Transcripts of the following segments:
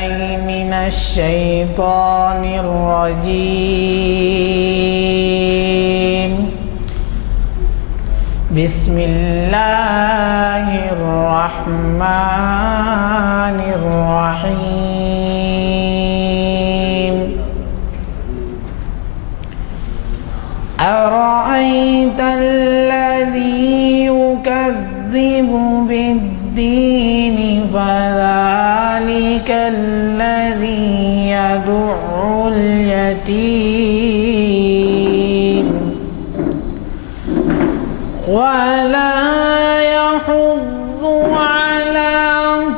بالله من الشيطان الرجيم. بسم الله الرحمن الرحيم. أرأيت الذي يكذب بالدين فذلك الذي يدعو اليتيم ولا يحض على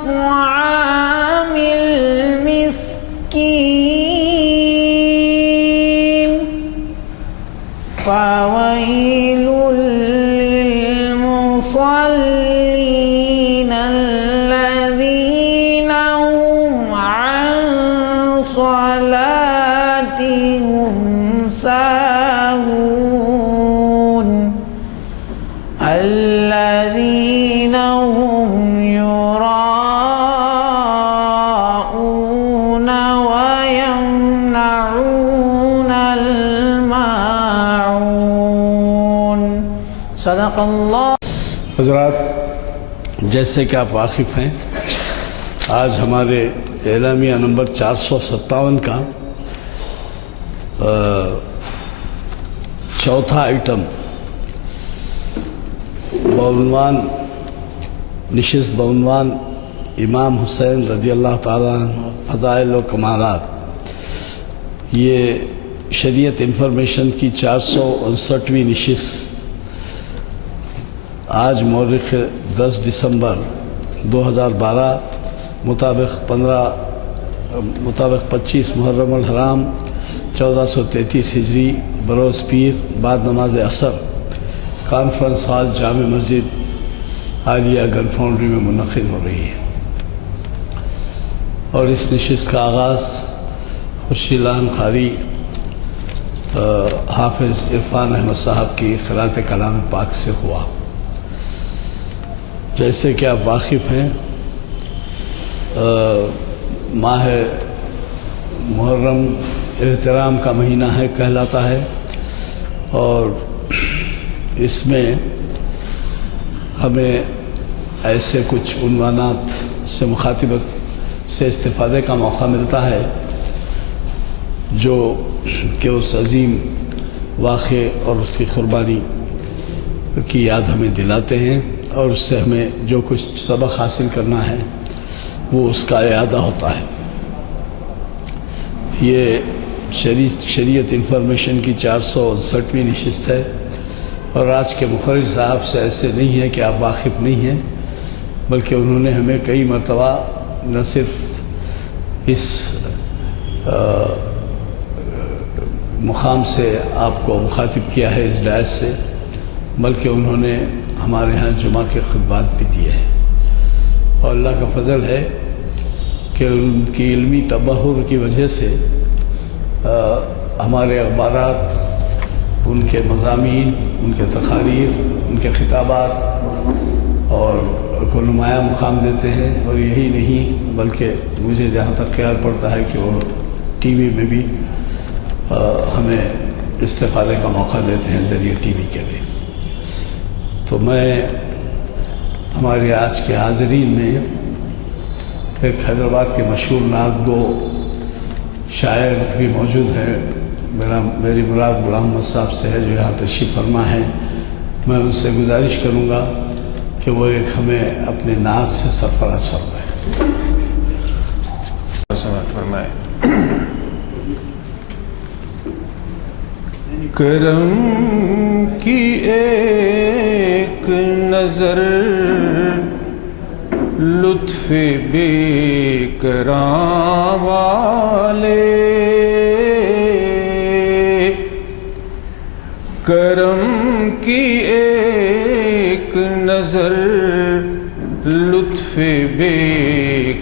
طعام المسكين فويل للمصلين الذين هم عن صلاتهم ساهون الذين هم يراءون ويمنعون الماعون. صدق اللہ. حضرات، جیسے کہ آپ واقف ہیں، آج ہمارے اعلامیہ نمبر 457 کا چوتھا آئٹم نشست بعنوان امام حسین رضی اللہ تعالیٰ عنہ فضائل و کمالات، یہ شریعت انفارمیشن کی 459ویں نشست آج مورخ 10 دسمبر 2012 مطابق 25 محرم الحرام 1433 ہجری بروز پیر بعد نماز عصر کانفرنس ہال جامع مسجد عالیہ گن فاؤنڈری میں منعقد ہو رہی ہے، اور اس نشست کا آغاز خوشی لان قاری حافظ عرفان احمد صاحب کی قرأت کلام پاک سے ہوا. جیسے کہ آپ واقف ہیں، ماہ محرم احترام کا مہینہ ہے کہلاتا ہے، اور اس میں ہمیں ایسے کچھ عنوانات سے مخاطبت سے استفادے کا موقع ملتا ہے جو کہ اس عظیم واقعے اور اس کی قربانی کی یاد ہمیں دلاتے ہیں، اور اس سے ہمیں جو کچھ سبق حاصل کرنا ہے وہ اس کا اعادہ ہوتا ہے. یہ شریعت انفارمیشن کی 459ویں نشست ہے، اور آج کے مخرج صاحب سے ایسے نہیں ہے کہ آپ واقف نہیں ہیں، بلکہ انہوں نے ہمیں کئی مرتبہ نہ صرف اس مقام سے آپ کو مخاطب کیا ہے اس ڈائس سے، بلکہ انہوں نے ہمارے ہاں جمعہ کے خطبات بھی دیے ہیں. اور اللہ کا فضل ہے کہ ان کی علمی تبحر کی وجہ سے ہمارے اخبارات ان کے مضامین، ان کے تقاریر، ان کے خطابات اور کو نمایاں مقام دیتے ہیں. اور یہی نہیں بلکہ مجھے جہاں تک خیال پڑتا ہے کہ وہ ٹی وی میں بھی ہمیں استفادے کا موقع دیتے ہیں ذریعے ٹی وی کے بھی. تو میں ہمارے آج کے حاضرین میں ایک حیدرآباد کے مشہور نعت گو شاعر بھی موجود ہیں، میری مراد غلام محمد صاحب سے ہے جو یہاں تشریف فرما ہے. میں ان سے گزارش کروں گا کہ وہ ایک ہمیں اپنے نعت سے سرفراز فرمائے. کرم کی ایک نظر لطف بے کرام والے، کرم کی ایک نظر لطف بے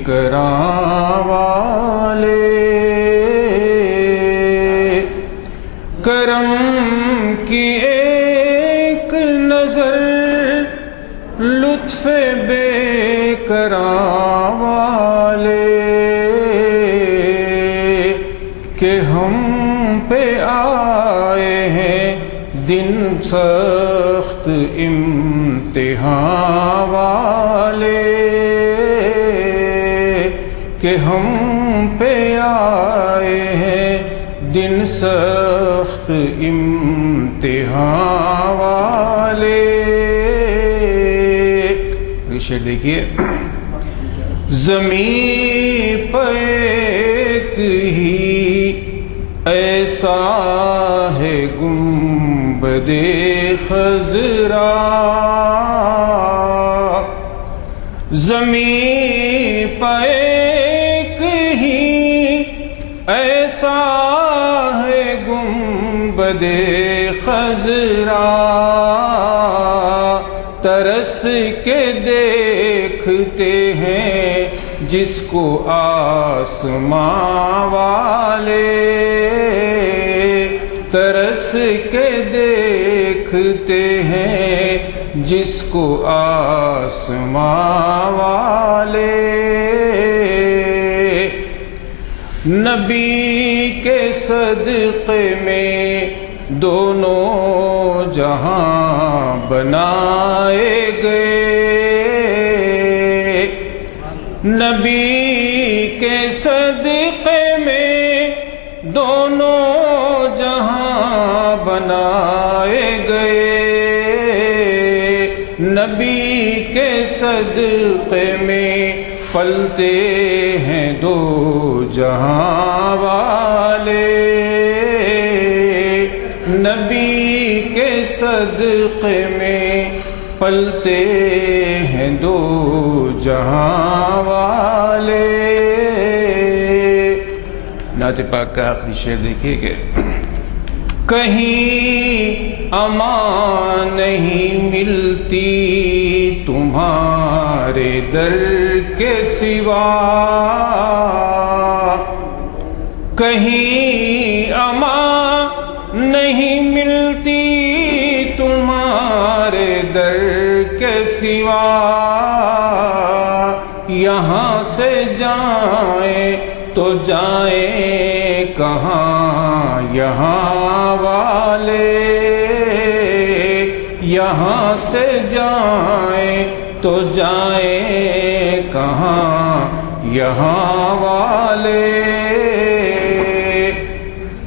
کرام والے، کرم کی ایک نظر لطف بے کرام والے، ہم پہ آئے ہیں دن سخت امتحان والے، کہ ہم پہ آئے ہیں دن سخت امتحان والے۔ شعر دیکھیے، زمین پر ایک ہی ایسا ہے گنبد خضرا، زمین پر ایک ہی ایسا ہے گنبد خضرا، ترس کے دیکھتے ہیں جس کو آسماں والے، ترس کے دیکھتے ہیں جس کو آسماں والے۔ نبی کے صدقے میں دونوں جہاں بنائے گئے، نبی کے صدقے میں دونوں جہاں بنائے گئے، نبی کے صدقے میں پلتے ہیں دو جہاں والے، نبی کے صدقے میں پلتے ہیں دو جہاں والے۔ نعت پاک کا آخری شعر دیکھیے کہ کہیں امان نہیں ملتی تمہارے در کے سوا، کہیں امان نہیں ملتی تمہارے در کے سوا، یہاں سے جائیں تو جائیں کہاں یہاں والے، یہاں سے جائیں تو جائیں کہاں یہاں والے۔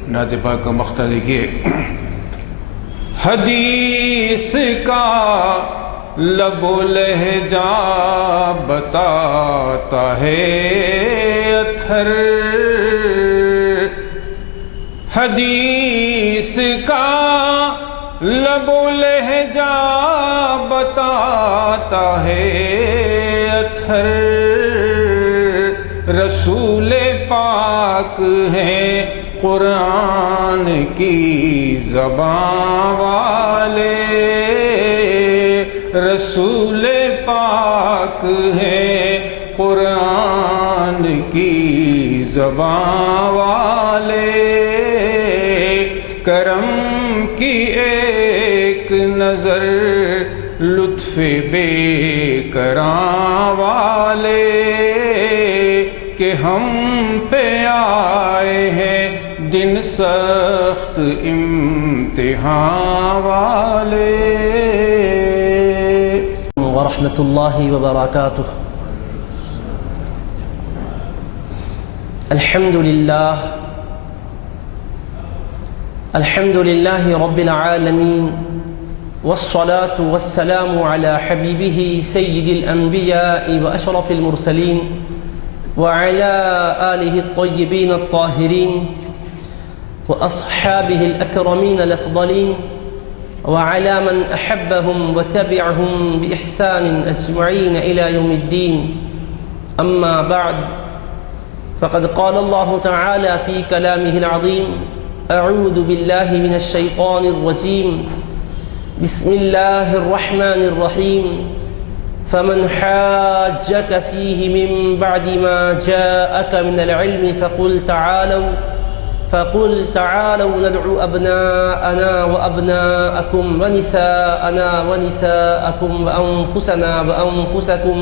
نعت پاک کا مقطع دیکھیے، حدیث کا لب و لہجہ بتاتا ہے اتھر، حدیث کا لب و لہجہ بتاتا ہے اتھر، رسول پاک ہیں قرآن کی زبان والے، رسول پاک ہیں قرآن کی زبان والے، کرم کی ایک نظر لطف بے کراں والے، کہ ہم پہ آئے ہیں دن سخت امتحان والے۔ ورحمۃ اللہ وبرکاتہ۔ الحمد للہ رب العالمین، والصلاة والسلام على حبیبہ سید الانبیاء واشرف المرسلین، وعلى آلہ الطیبین الطاہرین، واصحابہ الاکرمین الافضلین، وعلى من احبهم وتبعهم بإحسان اجمعین الى یوم الدین، اما بعد، فقد قال الله تعالى في كلامه العظيم: أعوذ بالله من الشيطان الرجيم، بسم الله الرحمن الرحيم، فمن حاجك فيه من بعد ما جاءك من العلم فقل تعالوا ندعو أبناءنا وأبناءكم ونساءنا ونساءكم وأنفسنا وأنفسكم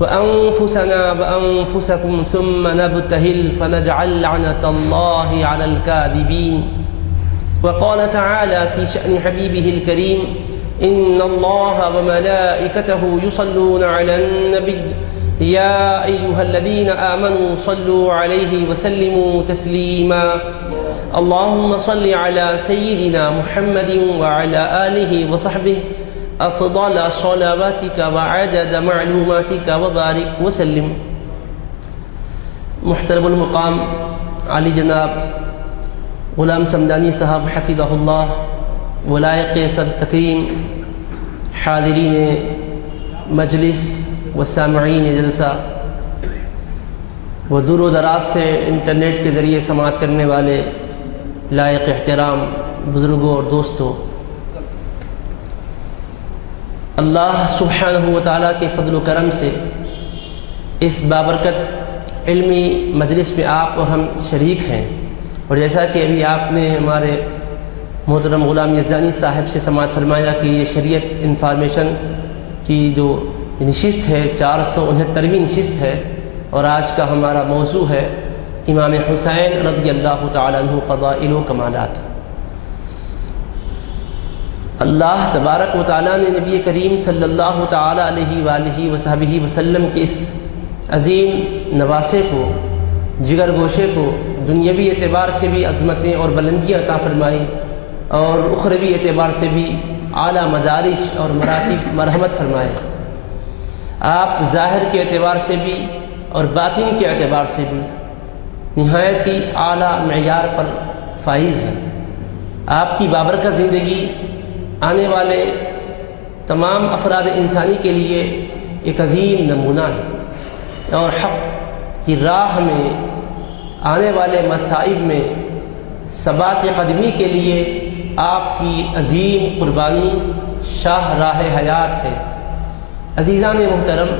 وأنفسنا وأنفسكم ثم نبتهل فنجعل لعنة الله على الكاذبين. وقال تعالى في شأن حبيبه الكريم: إن الله وملائكته يصلون على النبي يا أيها الذين آمنوا صلوا عليه وسلموا تسليما. اللهم صل على سيدنا محمد وعلى آله وصحبه أفضل صلواتك وعدد معلوماتك وبارك وسلم. محترم المقام علی جناب غلام سمدانی صاحب حفظہ اللہ، ولائق صد تکریم، حاضرین مجلس و سامعین جلسہ، و دور و دراز سے انٹرنیٹ کے ذریعے سماعت کرنے والے لائق احترام بزرگوں اور دوستوں، اللہ سبحانہ و تعالیٰ کے فضل و کرم سے اس بابرکت علمی مجلس میں آپ اور ہم شریک ہیں، اور جیسا کہ ابھی آپ نے ہمارے محترم غلام یزدانی صاحب سے سماعت فرمایا کہ یہ شریعت انفارمیشن کی جو نشست ہے 469ویں نشست ہے، اور آج کا ہمارا موضوع ہے امام حسین رضی اللہ تعالیٰ عنہ فضائل و کمالات۔ اللہ تبارک و تعالیٰ نے نبی کریم صلی اللہ تعالیٰ علیہ وآلہ وصحبہ وسلم کے اس عظیم نواسے کو، جگر گوشے کو دنیاوی اعتبار سے بھی عظمتیں اور بلندیاں عطا فرمائی، اور اخروی اعتبار سے بھی اعلیٰ مدارج اور مراتب مرحمت فرمائے۔ آپ ظاہر کے اعتبار سے بھی اور باطن کے اعتبار سے بھی نہایت ہی اعلیٰ معیار پر فائز ہیں۔ آپ کی بابرکت زندگی آنے والے تمام افراد انسانی کے لیے ایک عظیم نمونہ ہے، اور حق کی راہ میں آنے والے مصائب میں ثبات قدمی کے لیے آپ کی عظیم قربانی شاہ راہ حیات ہے۔ عزیزان محترم،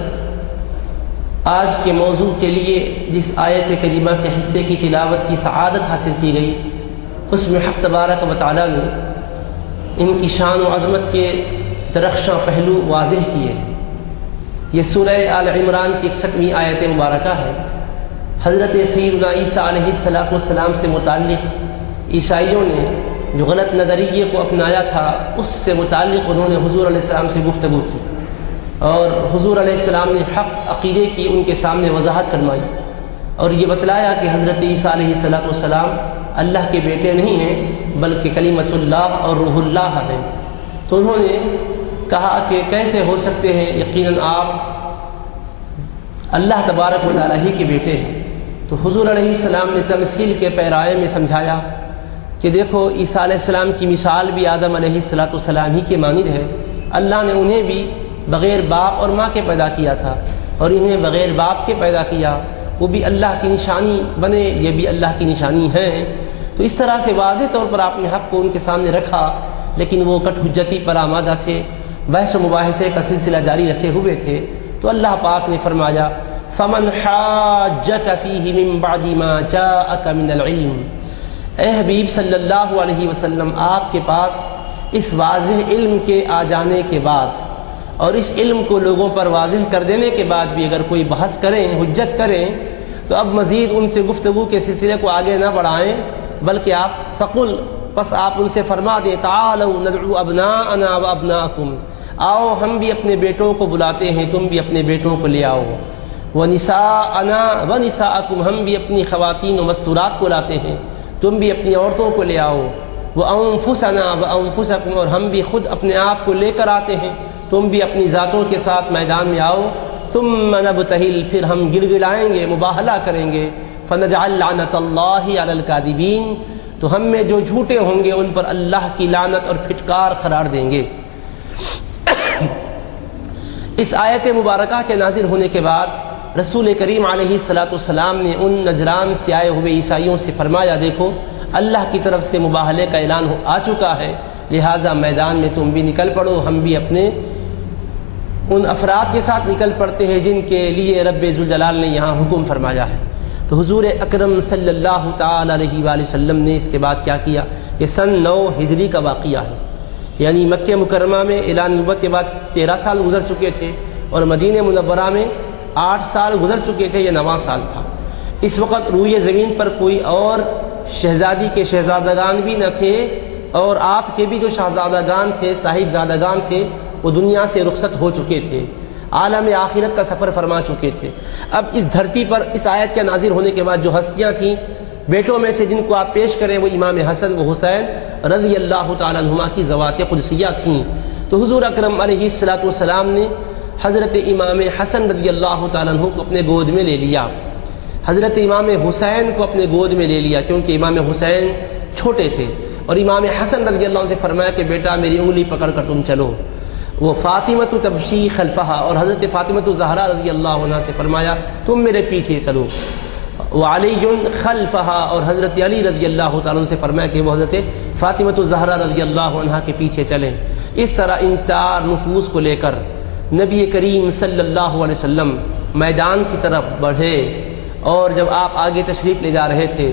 آج کے موضوع کے لیے جس آیت کریمہ کے حصے کی تلاوت کی سعادت حاصل کی گئی، اس میں حق تبارک و تعالیٰ نے ان کی شان و عظمت کے درخشاں پہلو واضح کیے۔ یہ سورہ آل عمران کی 61ویں آیت مبارکہ ہے۔ حضرت سیدنا عیسیٰ علیہ السلام سے متعلق عیسائیوں نے جو غلط نظریے کو اپنایا تھا، اس سے متعلق انہوں نے حضور علیہ السلام سے گفتگو کی، اور حضور علیہ السلام نے حق عقیدے کی ان کے سامنے وضاحت فرمائی، اور یہ بتلایا کہ حضرت عیسیٰ علیہ السلام اللہ کے بیٹے نہیں ہیں بلکہ کلمۃ اللہ اور روح اللہ ہیں۔ تو انہوں نے کہا کہ کیسے ہو سکتے ہیں، یقیناً آپ اللہ تبارک و تعالیٰ ہی کے بیٹے ہیں۔ تو حضور علیہ السلام نے تمثیل کے پیرائے میں سمجھایا کہ دیکھو، عیسیٰ علیہ السلام کی مثال بھی آدم علیہ السلام ہی کے مانند ہے۔ اللہ نے انہیں بھی بغیر باپ اور ماں کے پیدا کیا تھا، اور انہیں بغیر باپ کے پیدا کیا، وہ بھی اللہ کی نشانی بنے، یہ بھی اللہ کی نشانی ہیں۔ تو اس طرح سے واضح طور پر آپ نے حق کو ان کے سامنے رکھا، لیکن وہ کٹ حجتی پر آمادہ تھے، بحث و مباحثے کا سلسلہ جاری رکھے ہوئے تھے۔ تو اللہ پاک نے فرمایا: فَمَنْ حَاجَّكَ فِيهِ مِنْ بَعْدِ مَا جَاءَكَ مِنَ الْعِلْمِ، اے حبیب صلی اللہ علیہ وسلم، آپ کے پاس اس واضح علم کے آ جانے کے بعد اور اس علم کو لوگوں پر واضح کر دینے کے بعد بھی اگر کوئی بحث کریں، حجت کریں، تو اب مزید ان سے گفتگو کے سلسلے کو آگے نہ بڑھائیں، بلکہ آپ فقل، پس آپ ان سے فرما دیں: تعالوا ندعو ابناءنا وابناءکم، آؤ ہم بھی اپنے بیٹوں کو بلاتے ہیں، تم بھی اپنے بیٹوں کو لے آؤ، ونساءنا ونساءکم، ہم بھی اپنی خواتین و مستورات کو لاتے ہیں، تم بھی اپنی عورتوں کو لے آؤ، وانفسنا وانفسکم، اور ہم بھی خود اپنے آپ کو لے کر آتے ہیں، تم بھی اپنی ذاتوں کے ساتھ میدان میں آؤ، ثم نبتہل، پھر ہم گڑگڑائیں گے، مباہلہ کریں گے، فنجعل لعنت اللہ علی الکاذبین، تو ہم میں جو جھوٹے ہوں گے ان پر اللہ کی لعنت اور پھٹکار قرار دیں گے۔ اس آیت مبارکہ کے نازل ہونے کے بعد رسول کریم علیہ السلام نے ان نجران سے آئے ہوئے عیسائیوں سے فرمایا: دیکھو، اللہ کی طرف سے مباہلے کا اعلان آ چکا ہے، لہٰذا میدان میں تم بھی نکل پڑو، ہم بھی اپنے ان افراد کے ساتھ نکل پڑتے ہیں جن کے لیے رب ذوالجلال نے یہاں حکم فرمایا ہے۔ تو حضور اکرم صلی اللہ تعالی علیہ وآلہ وسلم نے اس کے بعد کیا کیا؟ یہ سن 9 ہجری کا واقعہ ہے، یعنی مکہ مکرمہ میں اعلان نبوت کے بعد 13 سال گزر چکے تھے، اور مدینہ منورہ میں 8 سال گزر چکے تھے، یہ 9واں سال تھا۔ اس وقت روئے زمین پر کوئی اور شہزادی کے شہزادگان بھی نہ تھے، اور آپ کے بھی جو شہزادگان تھے، صاحبزادگان تھے، وہ دنیا سے رخصت ہو چکے تھے، عالم آخرت کا سفر فرما چکے تھے۔ اب اس دھرتی پر اس آیت کے نازل ہونے کے بعد جو ہستیاں تھیں، بیٹوں میں سے جن کو آپ پیش کریں وہ امام حسن و حسین رضی اللہ تعالیٰ عنہما کی ذوات قدسیہ تھیں۔ تو حضور اکرم علیہ السلام نے حضرت امام حسن رضی اللہ تعالیٰ عنہ کو اپنے گود میں لے لیا، حضرت امام حسین کو اپنے گود میں لے لیا، کیونکہ امام حسین چھوٹے تھے، اور امام حسن رضی اللہ عنہ سے فرمایا کہ بیٹا میری انگلی پکڑ کر تم چلو۔ وہ فاطمہ تمشی خلفہا، اور حضرت فاطمہ زہرا رضی اللہ عنہ سے فرمایا تم میرے پیچھے چلو۔ وعلی خلفہا، اور حضرت علی رضی اللہ تعالیٰ عنہ سے فرمایا کہ وہ حضرت فاطمہ زہرا رضی اللہ عنہ کے پیچھے چلیں۔ اس طرح ان 4 نفوس کو لے کر نبی کریم صلی اللہ علیہ وسلم میدان کی طرف بڑھے، اور جب آپ آگے تشریف لے جا رہے تھے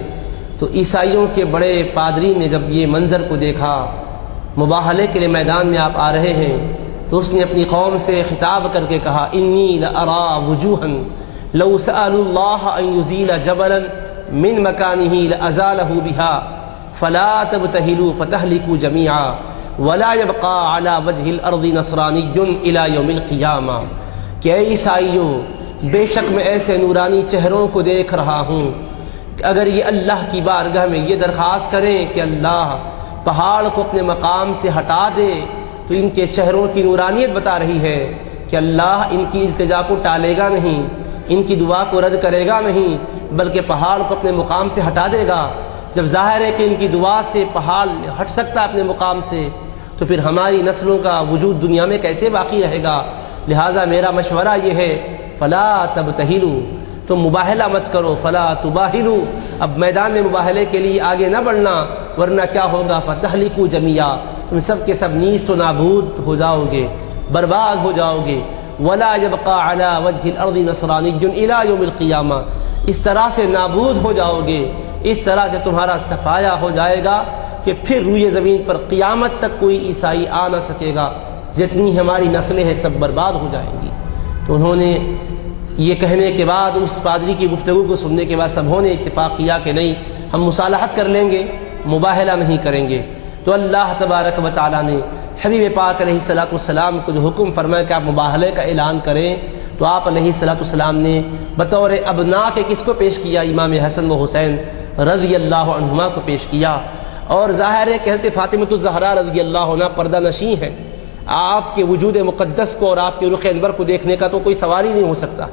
تو عیسائیوں کے بڑے پادری نے جب یہ منظر کو دیکھا، مباہلے کے لیے میدان میں آپ آ رہے ہیں، تو اس نے اپنی قوم سے خطاب کر کے کہا انی لأرى وجوہا لو سألوا اللہ ان یزیل جبلا من مکانہ لأزالہ بها فلا تبتہلوا فتہلکوا جمیعا ولا يبقى على وجه الارض نصرانی الى یوم القیامہ۔ کہ اے عیسائیوں، بے شک میں ایسے نورانی چہروں کو دیکھ رہا ہوں کہ اگر یہ اللہ کی بارگاہ میں یہ درخواست کریں کہ اللہ پہاڑ کو اپنے مقام سے ہٹا دے، تو ان کے چہروں کی نورانیت بتا رہی ہے کہ اللہ ان کی التجا کو ٹالے گا نہیں، ان کی دعا کو رد کرے گا نہیں، بلکہ پہاڑ کو اپنے مقام سے ہٹا دے گا۔ جب ظاہر ہے کہ ان کی دعا سے پہاڑ ہٹ سکتا ہے اپنے مقام سے، تو پھر ہماری نسلوں کا وجود دنیا میں کیسے باقی رہے گا؟ لہٰذا میرا مشورہ یہ ہے فلا تبتہلوا، تم مباہلہ مت کرو، فلا تباہلوا، اب میدان میں مباہلے کے لیے آگے نہ بڑھنا، ورنہ کیا ہوگا فتہلکوا جمیعا، تم سب کے سب نیست و نابود ہو جاؤ گے، برباد ہو جاؤ گے۔ ولا يبقى على وجه الارض نصرانی الى یوم القیامہ، اس طرح سے نابود ہو جاؤ گے، اس طرح سے تمہارا صفایا ہو جائے گا کہ پھر روئے زمین پر قیامت تک کوئی عیسائی آ نہ سکے گا، جتنی ہماری نسلیں ہیں سب برباد ہو جائیں گی۔ تو انہوں نے یہ کہنے کے بعد، اس پادری کی گفتگو کو سننے کے بعد سبھوں نے اتفاق کیا کہ نہیں، ہم مصالحت کر لیں گے، مباہلہ نہیں کریں گے۔ تو اللہ تبارک و تعالیٰ نے حبیب پاک علیہ السلام کو جو حکم فرمایا کہ آپ مباہلے کا اعلان کریں، تو آپ علیہ السلام نے بطور ابناء کے کس کو پیش کیا؟ امام حسن و حسین رضی اللہ عنہما کو پیش کیا۔ اور ظاہر ہے کہ حضرت فاطمہ الزہرا رضی اللہ عنہ پردہ نشین ہے، آپ کے وجود مقدس کو اور آپ کے رخ انور کو دیکھنے کا تو کوئی سوال ہی نہیں ہو سکتا۔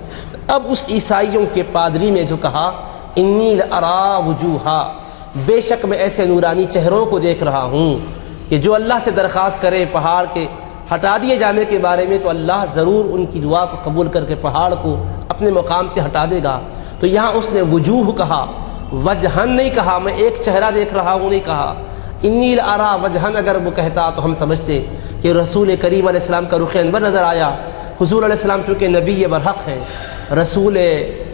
اب اس عیسائیوں کے پادری نے جو کہا انی لأری وجوہا، بے شک میں ایسے نورانی چہروں کو دیکھ رہا ہوں کہ جو اللہ سے درخواست کرے پہاڑ کے ہٹا دیے جانے کے بارے میں، تو اللہ ضرور ان کی دعا کو قبول کر کے پہاڑ کو اپنے مقام سے ہٹا دے گا۔ تو یہاں اس نے وجوہ کہا، وجہن نہیں کہا، میں ایک چہرہ دیکھ رہا ہوں نہیں کہا۔ انی لأری وجہن اگر وہ کہتا تو ہم سمجھتے کہ رسول کریم علیہ السلام کا رخ انور نظر آیا۔ حضور علیہ السلام چونکہ نبی برحق ہے، رسول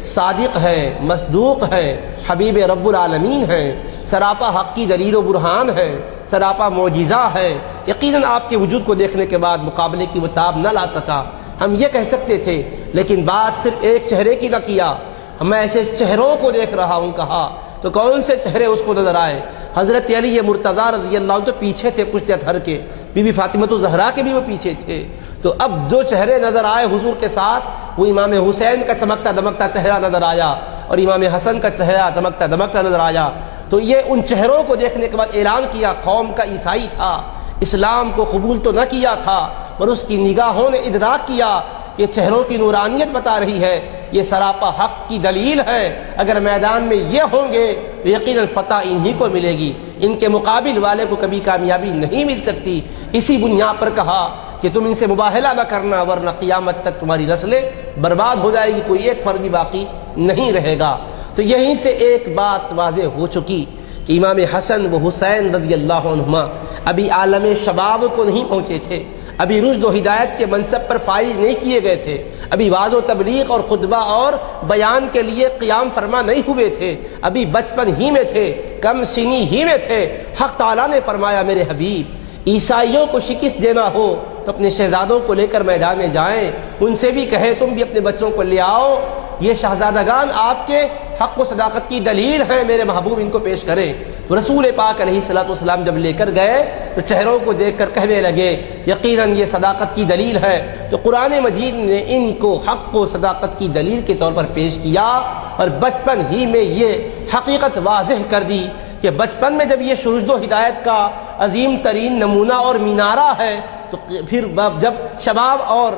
صادق ہے، مصدوق ہے، حبیب رب العالمین ہے، سراپا حق کی دلیل و برہان ہے، سراپا معجزہ ہے، یقیناً آپ کے وجود کو دیکھنے کے بعد مقابلے کی وہ تاب نہ لا سکا، ہم یہ کہہ سکتے تھے، لیکن بات صرف ایک چہرے کی نہ کیا، میں ایسے چہروں کو دیکھ رہا ہوں کہا۔ تو کون سے چہرے اس کو نظر آئے؟ حضرت علی مرتضیٰ رضی اللہ عنہ تو پیچھے تھے پشت ہر کے، بی بی فاطمہ زہرا کے بھی وہ پیچھے تھے۔ تو اب جو چہرے نظر آئے حضور کے ساتھ، وہ امام حسین کا چمکتا دمکتا چہرہ نظر آیا، اور امام حسن کا چہرہ چمکتا دمکتا نظر آیا۔ تو یہ ان چہروں کو دیکھنے کے بعد اعلان کیا، قوم کا عیسائی تھا، اسلام کو قبول تو نہ کیا تھا، اور اس کی نگاہوں نے ادراک کیا کہ چہروں کی نورانیت بتا رہی ہے، یہ سراپا حق کی دلیل ہے، اگر میدان میں یہ ہوں گے تو یقیناً فتح انہی کو ملے گی، ان کے مقابل والے کو کبھی کامیابی نہیں مل سکتی۔ اسی بنیاد پر کہا کہ تم ان سے مباہلہ نہ کرنا، ورنہ قیامت تک تمہاری نسلیں برباد ہو جائے گی، کوئی ایک فرد بھی باقی نہیں رہے گا۔ تو یہیں سے ایک بات واضح ہو چکی کہ امام حسن و حسین رضی اللہ عنہما ابھی عالم شباب کو نہیں پہنچے تھے، ابھی رشد و ہدایت کے منصب پر فائز نہیں کیے گئے تھے، ابھی واعظ و تبلیغ اور خطبہ اور بیان کے لیے قیام فرما نہیں ہوئے تھے، ابھی بچپن ہی میں تھے، کم سنی ہی میں تھے۔ حق تعالیٰ نے فرمایا میرے حبیب عیسائیوں کو شکست دینا ہو تو اپنے شہزادوں کو لے کر میدان میں جائیں، ان سے بھی کہیں تم بھی اپنے بچوں کو لے آؤ، یہ شہزادگان آپ کے حق و صداقت کی دلیل ہیں، میرے محبوب ان کو پیش کریں۔ تو رسول پاک علیہ الصلوۃ والسلام جب لے کر گئے تو چہروں کو دیکھ کر کہنے لگے یقیناً یہ صداقت کی دلیل ہے۔ تو قرآن مجید نے ان کو حق و صداقت کی دلیل کے طور پر پیش کیا اور بچپن ہی میں یہ حقیقت واضح کر دی کہ بچپن میں جب یہ رشد و ہدایت کا عظیم ترین نمونہ اور مینارہ ہے تو پھر جب شباب اور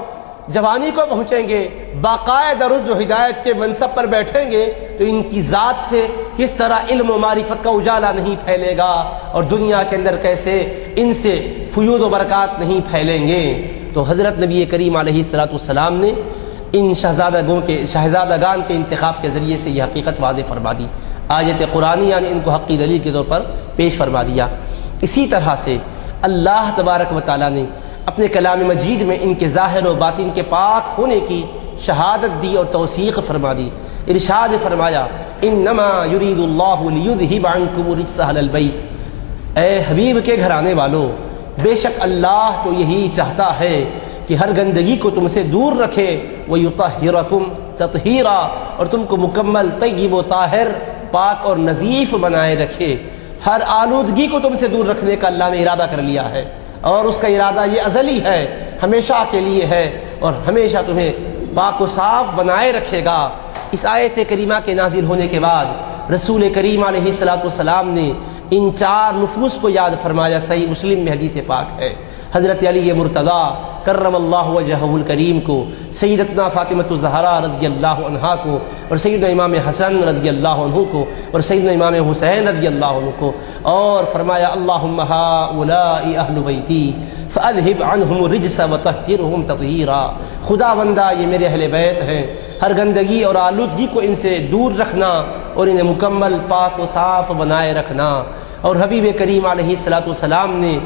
جوانی کو پہنچیں گے، باقاعدہ رشد و ہدایت کے منصب پر بیٹھیں گے تو ان کی ذات سے کس طرح علم و معرفت کا اجالا نہیں پھیلے گا اور دنیا کے اندر کیسے ان سے فیوض و برکات نہیں پھیلیں گے۔ تو حضرت نبی کریم علیہ الصلوۃ والسلام نے ان شہزادگان کے انتخاب کے ذریعے سے یہ حقیقت واضح فرما دی، آیت قرآنی یعنی ان کو حق کی دلیل کے طور پر پیش فرما دیا۔ اسی طرح سے اللہ تبارک و تعالیٰ نے اپنے کلام مجید میں ان کے ظاہر و باطن کے پاک ہونے کی شہادت دی اور توثیق فرما دی۔ ارشاد فرمایا انما یرید اللہ لیذہب عنکم الرجس اہل البیت، اے حبیب کے گھرانے والو، بے شک اللہ تو یہی چاہتا ہے کہ ہر گندگی کو تم سے دور رکھے، ویطہرکم تطہیرا، اور تم کو مکمل طیب و طاہر، پاک اور نظیف بنائے رکھے۔ ہر آلودگی کو تم سے دور رکھنے کا اللہ نے ارادہ کر لیا ہے اور اس کا ارادہ یہ ازلی ہے، ہمیشہ کے لیے ہے اور ہمیشہ تمہیں پاک و صاف بنائے رکھے گا۔ اس آیت کریمہ کے نازل ہونے کے بعد رسول کریم علیہ الصلوۃ والسلام نے ان چار نفوس کو یاد فرمایا۔ صحیح مسلم میں حدیث پاک ہے، حضرت علی مرتضیٰ کرم اللہ وجہہ الکریم کو، سیدتنا فاطمۃ الزہرا رضی اللہ عنہا کو، اور سیدنا امام حسن رضی اللہ عنہ کو، اور سیدنا امام حسین رضی اللہ عنہ کو، اور فرمایا اللہم ہؤلاء اہل بیتی فاذہب عنہم الرجس وطہرہم تطہیرا، خدا بندہ یہ میرے اہل بیت ہیں، ہر گندگی اور آلودگی کو ان سے دور رکھنا اور انہیں مکمل پاک و صاف بنائے رکھنا۔ اور حبیب کریم علیہ الصلوۃ والسلام نے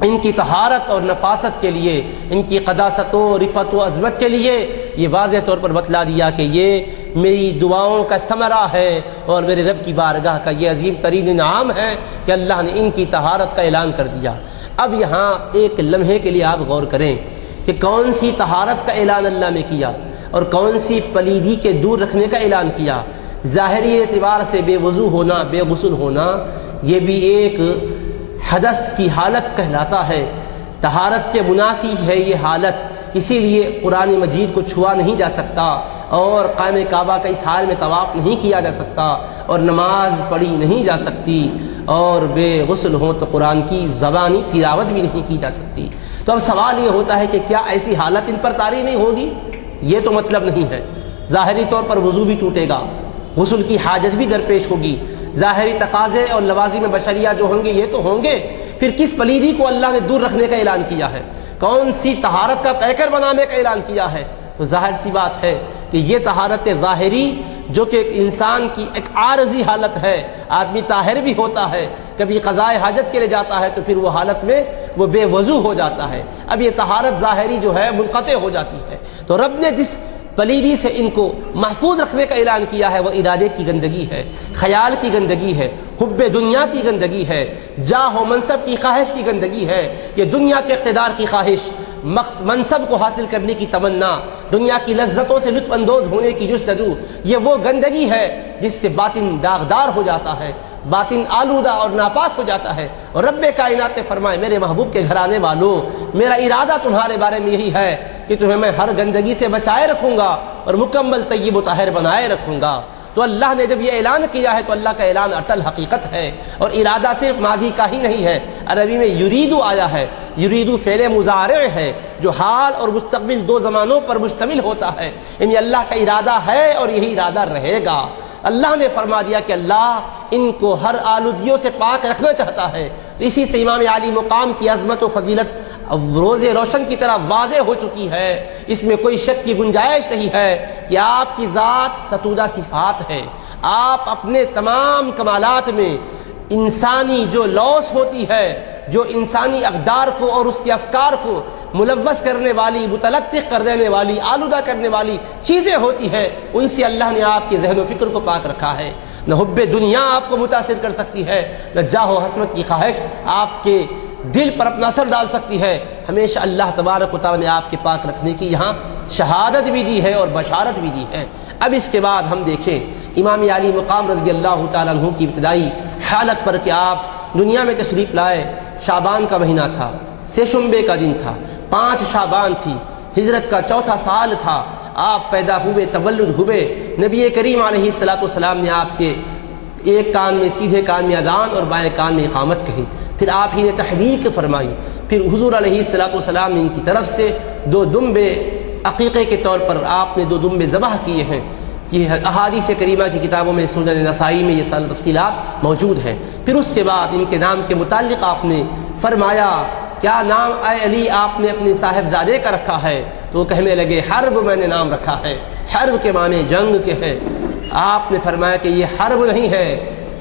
ان کی طہارت اور نفاست کے لیے، ان کی قداست و رفعت و عظمت کے لیے یہ واضح طور پر بتلا دیا کہ یہ میری دعاؤں کا ثمرہ ہے اور میرے رب کی بارگاہ کا یہ عظیم ترین انعام ہے کہ اللہ نے ان کی طہارت کا اعلان کر دیا۔ اب یہاں ایک لمحے کے لیے آپ غور کریں کہ کون سی طہارت کا اعلان اللہ نے کیا اور کون سی پلیدی کے دور رکھنے کا اعلان کیا۔ ظاہری اعتبار سے بے وضو ہونا، بے غسل ہونا، یہ بھی ایک حدث کی حالت کہلاتا ہے، طہارت کے منافی ہے یہ حالت، اسی لیے قرآن مجید کو چھوا نہیں جا سکتا اور قائم کعبہ کا اس حال میں طواف نہیں کیا جا سکتا اور نماز پڑھی نہیں جا سکتی، اور بے غسل ہو تو قرآن کی زبانی تلاوت بھی نہیں کی جا سکتی۔ تو اب سوال یہ ہوتا ہے کہ کیا ایسی حالت ان پر طاری نہیں ہوگی؟ یہ تو مطلب نہیں ہے۔ ظاہری طور پر وضو بھی ٹوٹے گا، غسل کی حاجت بھی درپیش ہوگی، ظاہری تقاضے اور لوازم بشریہ جو ہوں گے یہ تو ہوں گے، پھر کس پلیدی کو اللہ نے دور رکھنے کا اعلان کیا ہے، کون سی طہارت کا پیکر بنانے کا اعلان کیا ہے؟ تو ظاہر سی بات ہے کہ یہ طہارت ظاہری جو کہ انسان کی ایک عارضی حالت ہے، آدمی طاہر بھی ہوتا ہے، کبھی قضائے حاجت کے لیے جاتا ہے تو پھر وہ حالت میں وہ بے وضو ہو جاتا ہے، اب یہ طہارت ظاہری جو ہے منقطع ہو جاتی ہے۔ تو رب نے جس پلیدی سے ان کو محفوظ رکھنے کا اعلان کیا ہے وہ ارادے کی گندگی ہے، خیال کی گندگی ہے، حب دنیا کی گندگی ہے، جاہ و منصب کی خواہش کی گندگی ہے، یہ دنیا کے اقتدار کی خواہش، منصب کو حاصل کرنے کی تمنا، دنیا کی لذتوں سے لطف اندوز ہونے کی جستجو، یہ وہ گندگی ہے جس سے باطن داغدار ہو جاتا ہے، باطن آلودہ اور ناپاک ہو جاتا ہے۔ اور رب کائنات نے فرمائے میرے محبوب کے گھرانے والوں، میرا ارادہ تمہارے بارے میں یہی ہے کہ تمہیں میں ہر گندگی سے بچائے رکھوں گا اور مکمل طیب و طاہر بنائے رکھوں گا۔ تو اللہ نے جب یہ اعلان کیا ہے تو اللہ کا اعلان اٹل حقیقت ہے، اور ارادہ صرف ماضی کا ہی نہیں ہے، عربی میں یریدو آیا ہے، یریدو فعل مضارع ہے جو حال اور مستقبل دو زمانوں پر مشتمل ہوتا ہے، یعنی اللہ کا ارادہ ہے اور یہی ارادہ رہے گا۔ اللہ نے فرما دیا کہ اللہ ان کو ہر آلودگیوں سے پاک رکھنا چاہتا ہے، اسی سے امام عالی مقام کی عظمت و فضیلت روز روشن کی طرح واضح ہو چکی ہے، اس میں کوئی شک کی گنجائش نہیں ہے کہ آپ کی ذات ستودہ صفات ہے، آپ اپنے تمام کمالات میں انسانی جو لوث ہوتی ہے، جو انسانی اقدار کو اور اس کے افکار کو ملوث کرنے والی، متلطخ کر دینے والی، آلودہ کرنے والی چیزیں ہوتی ہیں، ان سے اللہ نے آپ کے ذہن و فکر کو پاک رکھا ہے۔ نہ حب دنیا آپ کو متاثر کر سکتی ہے، نہ جاہ و حسمت کی خواہش آپ کے دل پر اپنا اثر ڈال سکتی ہے۔ ہمیشہ اللہ تبارک و تعالیٰ نے آپ کے پاک رکھنے کی یہاں شہادت بھی دی ہے اور بشارت بھی دی ہے۔ اب اس کے بعد ہم دیکھیں امام علی مقام رضی اللہ تعالیٰ عنہ کی ابتدائی حالت پر کہ آپ دنیا میں تشریف لائے۔ شعبان کا مہینہ تھا، سیشمبے کا دن تھا، 5 شعبان تھی، ہجرت کا 4تھا سال تھا، آپ پیدا ہوئے، تولد ہوئے۔ نبی کریم علیہ السلام نے آپ کے ایک کان میں سیدھے کان میں اذان اور بائیں کان میں اقامت کہی، پھر آپ ہی نے تحریک فرمائی، پھر حضور علیہ السلام نے ان کی طرف سے 2 دمبے عقیقے کے طور پر آپ نے 2 دمبے ذبح کیے ہیں۔ یہ احادیث کریمہ کی کتابوں میں سنن نسائی میں یہ ساری تفصیلات موجود ہیں۔ پھر اس کے بعد ان کے نام کے متعلق آپ نے فرمایا کیا نام اے علی آپ نے اپنے صاحبزادے کا رکھا ہے؟ تو وہ کہنے لگے حرب میں نے نام رکھا ہے۔ حرب کے معنی جنگ کے ہیں۔ آپ نے فرمایا کہ یہ حرب نہیں ہے،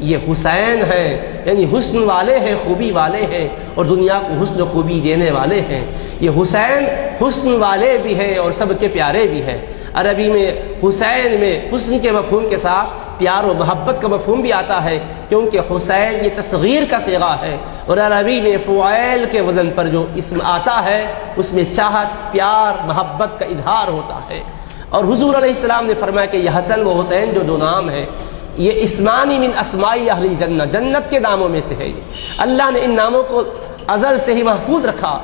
یہ حسین ہے، یعنی حسن والے ہیں، خوبی والے ہیں اور دنیا کو حسن و خوبی دینے والے ہیں۔ یہ حسین حسن والے بھی ہیں اور سب کے پیارے بھی ہیں۔ عربی میں حسین میں حسن کے مفہوم کے ساتھ پیار و محبت کا مفہوم بھی آتا ہے، کیونکہ حسین یہ تصغیر کا صیغہ ہے اور عربی میں فعیل کے وزن پر جو اسم آتا ہے اس میں چاہت، پیار، محبت کا اظہار ہوتا ہے۔ اور حضور علیہ السلام نے فرمایا کہ یہ حسن و حسین جو 2 نام ہیں یہ اسمانی من اسمائی اہل الجنہ، جنت کے ناموں میں سے ہے۔ یہ اللہ نے ان ناموں کو ازل سے ہی محفوظ رکھا۔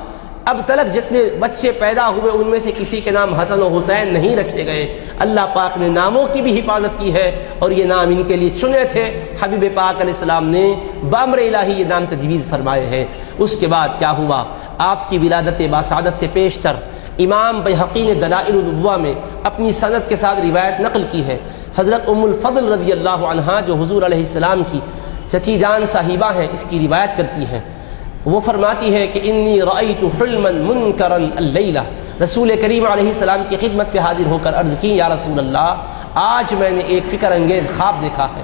اب تلک جتنے بچے پیدا ہوئے ان میں سے کسی کے نام حسن و حسین نہیں رکھے گئے۔ اللہ پاک نے ناموں کی بھی حفاظت کی ہے اور یہ نام ان کے لیے چنے تھے۔ حبیب پاک علیہ السلام نے بامر الہی یہ نام تجویز فرمائے ہیں۔ اس کے بعد کیا ہوا؟ آپ کی ولادت باسعادت سے پیشتر امام بیہقی نے دلائل النبوہ میں اپنی سند کے ساتھ روایت نقل کی ہے۔ حضرت ام الفضل رضی اللہ عنہا جو حضور علیہ السلام کی چچی جان صاحبہ ہیں اس کی روایت کرتی ہیں۔ وہ فرماتی ہے کہ انی رأیت حلما منکرا اللیلہ، رسول کریم علیہ السلام کی خدمت پہ حاضر ہو کر عرض کی یا رسول اللہ آج میں نے ایک فکر انگیز خواب دیکھا ہے۔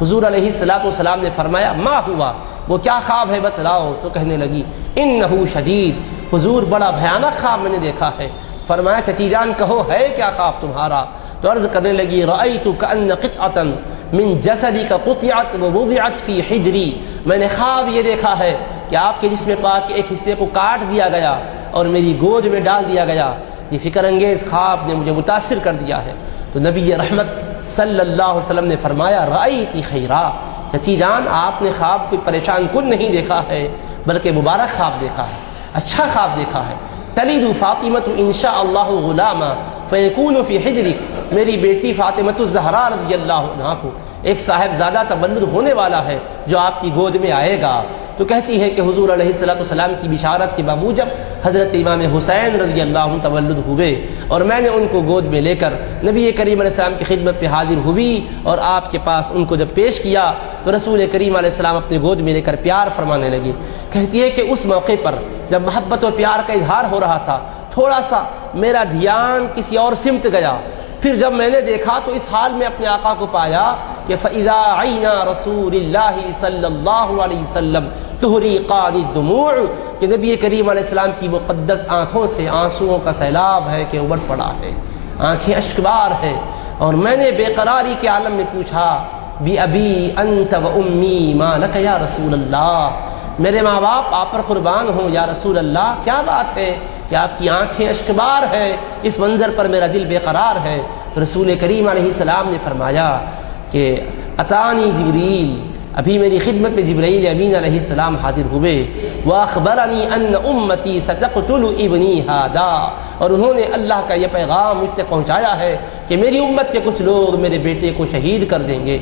حضور علیہ السلام نے فرمایا ما ہوا، وہ کیا خواب ہے بتلاؤ؟ تو کہنے لگی انہ شدید، حضور بڑا بھیانک خواب میں نے دیکھا ہے۔ فرمایا چچی جان کہو ہے کیا خواب تمہارا؟ تو عرض کرنے لگی رأیت کأن قطعۃ من جسدک قطعت ووضعت فی حجری، میں نے خواب یہ دیکھا ہے کہ آپ کے جسم پاک کے ایک حصے کو کاٹ دیا گیا اور میری گود میں ڈال دیا گیا۔ یہ فکر انگیز خواب نے مجھے متاثر کر دیا ہے۔ تو نبی رحمت صلی اللہ علیہ وسلم نے فرمایا رأیتی خیرا، چچی جان آپ نے خواب کوئی پریشان کن نہیں دیکھا ہے بلکہ مبارک خواب دیکھا ہے، اچھا خواب دیکھا ہے۔ تلد فاطمۃ ان شاء اللہ غلاما فیکون فی حجرک، میری بیٹی فاطمۃ الزہرا رضی اللہ عنہا کو ایک صاحبزادہ تولد ہونے والا ہے جو آپ کی گود میں آئے گا۔ تو کہتی ہے کہ حضور علیہ السلام کی بشارت کے بموجب حضرت امام حسین رضی اللہ عنہ تولد ہوئے اور میں نے ان کو گود میں لے کر نبی کریم علیہ السلام کی خدمت میں حاضر ہوئی اور آپ کے پاس ان کو جب پیش کیا تو رسول کریم علیہ السلام اپنے گود میں لے کر پیار فرمانے لگی۔ کہتی ہے کہ اس موقع پر جب محبت اور پیار کا اظہار ہو رہا تھا تھوڑا سا میرا دھیان کسی اور سمت گیا، پھر جب میں نے دیکھا تو اس حال میں اپنے آقا کو پایا کہ فَإِذَا عَيْنَا رَسُولِ اللَّهِ صلی اللہ علیہ وسلم تُحْرِقَانِ الدُّمُوعُ، کہ نبی کریم علیہ السلام کی مقدس آنکھوں سے آنسوؤں کا سیلاب ہے کہ ابھر پڑا ہے، آنکھیں اشکبار ہیں۔ اور میں نے بے قراری کے عالم میں پوچھا بِأَبِي أَنْتَ وَأُمِّي مَا لَكَ یا رسول اللہ، میرے ماں باپ آپ پر قربان ہوں یا رسول اللہ، کیا بات ہے کہ آپ کی آنکھیں اشکبار ہے، اس منظر پر میرا دل بے قرار ہے۔ رسول کریم علیہ السلام نے فرمایا کہ اتانی جبریل، ابھی میری خدمت میں جبرائیل امین علیہ السلام حاضر ہوئے، وَأَخْبَرَنِي أَنَّ أُمَّتِي سَتَقْتُلُ ابْنِي هَذَا، اور انہوں نے اللہ کا یہ پیغام مجھ تک پہنچایا ہے کہ میری امت کے کچھ لوگ میرے بیٹے کو شہید کر دیں گے۔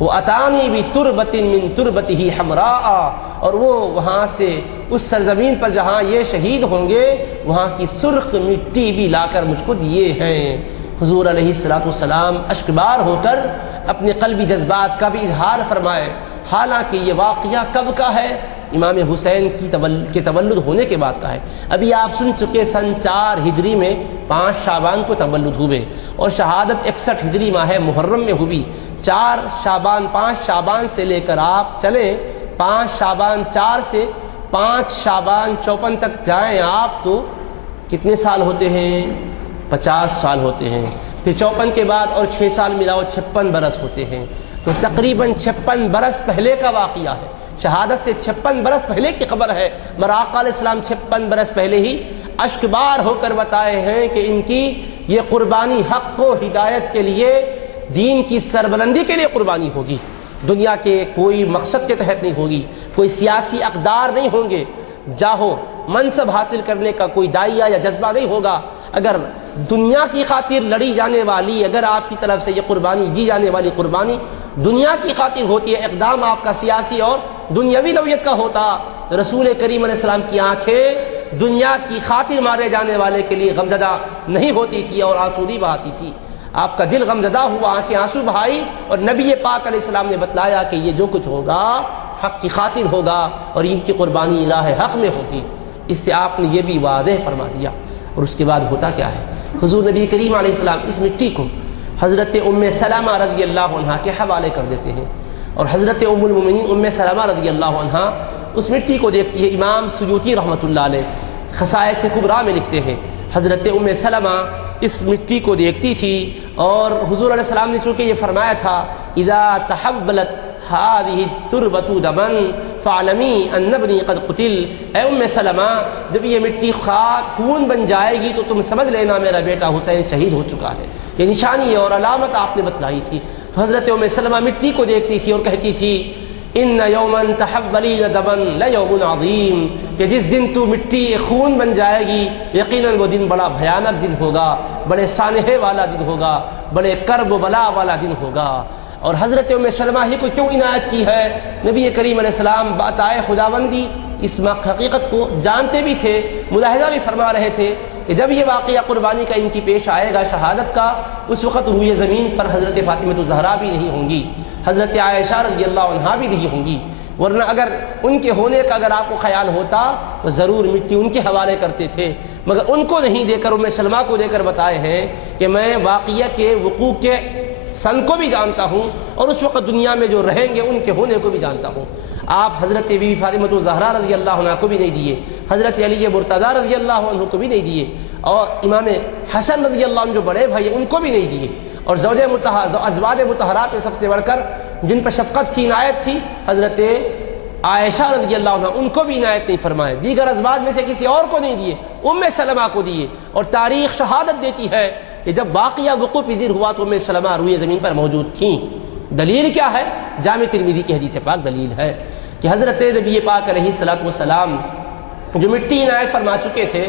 وَأَتَانِي بِتُرْبَةٍ مِّن تُرْبَتِهِ حَمْرَاءَ، اور وہ وہاں سے اس سرزمین پر جہاں یہ شہید ہوں گے وہاں کی سرخ مٹی بھی لا کر مجھ کو دیے ہیں۔ حضور علیہ السلام اشکبار ہو کر اپنے قلبی جذبات کا بھی اظہار فرمائے، حالانکہ یہ واقعہ کب کا ہے؟ امام حسین کے تولد ہونے کے بعد کا ہے۔ ابھی آپ سن چکے سن 4 ہجری میں 5 شعبان کو تولد ہوئے اور شہادت 61 ہجری ماہ محرم میں ہوئی۔ 4 شعبان 5 شعبان سے لے کر آپ چلیں 5 شعبان 4 سے 5 شعبان 54 تک جائیں آپ تو کتنے سال ہوتے ہیں؟ 50 سال ہوتے ہیں۔ پھر 54 کے بعد اور 6 سال ملاؤ 56 برس ہوتے ہیں، تو تقریباً 56 برس پہلے کا واقعہ ہے، شہادت سے 56 برس پہلے کی خبر ہے۔ آقا علیہ السلام 56 برس پہلے ہی اشک بار ہو کر بتائے ہیں کہ ان کی یہ قربانی حق و ہدایت کے لیے، دین کی سربلندی کے لیے قربانی ہوگی، دنیا کے کوئی مقصد کے تحت نہیں ہوگی، کوئی سیاسی اقدار نہیں ہوں گے، جاہو منصب حاصل کرنے کا کوئی داعیہ یا جذبہ نہیں ہوگا۔ اگر دنیا کی خاطر لڑی جانے والی، اگر آپ کی طرف سے یہ قربانی دی جانے والی قربانی دنیا کی خاطر ہوتی ہے، اقدام آپ کا سیاسی اور دنیاوی نوعیت کا ہوتا، تو رسول کریم علیہ السلام کی آنکھیں دنیا کی خاطر مارے جانے والے کے لیے غمزدہ نہیں ہوتی تھی اور آنسو نہیں بہاتی تھی۔ آپ کا دل غمزدہ ہوا، آنکھیں آنسو بہائی، اور نبی پاک علیہ السلام نے بتلایا کہ یہ جو کچھ ہوگا حق کی خاطر ہوگا اور ان کی قربانی راہ حق میں ہوگی۔ اس سے آپ نے یہ بھی واضح فرما دیا۔ اور اس کے بعد ہوتا کیا ہے، حضور نبی کریم علیہ السلام اس مٹی کو حضرت ام سلمہ رضی اللہ عنہا کے حوالے کر دیتے ہیں، اور حضرت ام المؤمنین ام سلمہ رضی اللہ عنہا اس مٹی کو دیکھتی ہے۔ امام سیوطی رحمۃ اللہ علیہ خصائص کبریٰ میں لکھتے ہیں حضرت ام سلمہ اس مٹی کو دیکھتی تھی، اور حضور علیہ السلام نے چونکہ یہ فرمایا تھا اذا تحولت هذه التربة دما فاعلمی ان ابنی قد قتل، اے ام سلمہ جب یہ مٹی خاک خون بن جائے گی تو تم سمجھ لینا میرا بیٹا حسین شہید ہو چکا ہے۔ یہ نشانی اور علامت آپ نے بتلائی تھی۔ تو حضرت ام سلمہ مٹی کو دیکھتی تھی اور کہتی تھی ان یوما تحولین دما لیوم عظیم، کہ جس دن تو مٹی خون بن جائے گی یقیناً وہ دن بڑا بھیانک دن ہوگا، بڑے سانحے والا دن ہوگا، بڑے کرب و بلا والا دن ہوگا۔ اور حضرت ام سلمہ ہی کو کیوں عنایت کی ہے؟ نبی کریم علیہ السلام باتائے خداوندی اس حقیقت کو جانتے بھی تھے، ملاحظہ بھی فرما رہے تھے کہ جب یہ واقعہ قربانی کا ان کی پیش آئے گا شہادت کا، اس وقت روئے زمین پر حضرت فاطمہ الزہرا بھی نہیں ہوں گی، حضرت عائشہ رضی اللہ عنہا بھی نہیں ہوں گی، ورنہ اگر ان کے ہونے کا اگر آپ کو خیال ہوتا تو ضرور مٹی ان کے حوالے کرتے تھے، مگر ان کو نہیں دے کر ام سلمہ کو دے کر بتائے ہیں کہ میں واقعہ کے وقوع کے سن کو بھی جانتا ہوں اور اس وقت دنیا میں جو رہیں گے ان کے ہونے کو بھی جانتا ہوں۔ آپ حضرت بی بی فاطمہ الزہرا رضی اللہ عنہ کو بھی نہیں دیے، حضرت علی مرتضیٰ رضی اللہ عنہ کو بھی نہیں دیے، اور امام حسن رضی اللہ عنہ جو بڑے بھائی ان کو بھی نہیں دیے، اور ازواج مطہرات میں سب سے بڑھ کر جن پر شفقت تھی، عنایت تھی، حضرت عائشہ رضی اللہ عنہ ان کو بھی عنایت نہیں فرمائے، دیگر ازواج میں سے کسی اور کو نہیں دیے، ام سلمہ کو دیے۔ اور تاریخ شہادت دیتی ہے کہ جب واقعہ وقوع پذیر ہوا تو ام سلمہ روئے زمین پر موجود تھیں۔ دلیل کیا ہے؟ جامع ترمذی کی حدیث پاک دلیل ہے کہ حضرت نبی پاک علیہ الصلوۃ والسلام جو مٹی عنایت فرما چکے تھے،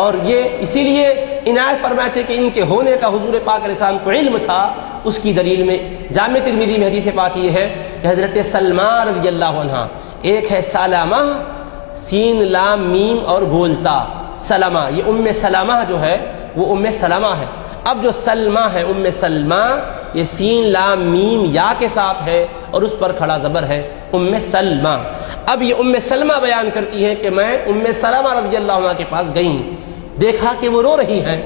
اور یہ اسی لیے عنایت فرمائے تھے کہ ان کے ہونے کا حضور پاک علیہ السلام کو علم تھا، اس کی دلیل میں جامع ترمذی میں حدیث پاک یہ ہے کہ حضرت سلمہ رضی اللہ عنہ، ایک ہے سلمہ سین لام میم اور گولتا سلمہ، یہ ام سلمہ جو ہے وہ ام سلمہ ہے۔ اب جو سلمہ ہے ام سلمہ یہ سین لام میم یا کے ساتھ ہے اور اس پر کھڑا زبر ہے ام سلمہ۔ اب یہ ام سلمہ بیان کرتی ہے کہ میں ام سلمہ رضی اللہ عنہ کے پاس گئی، دیکھا کہ وہ رو رہی ہے،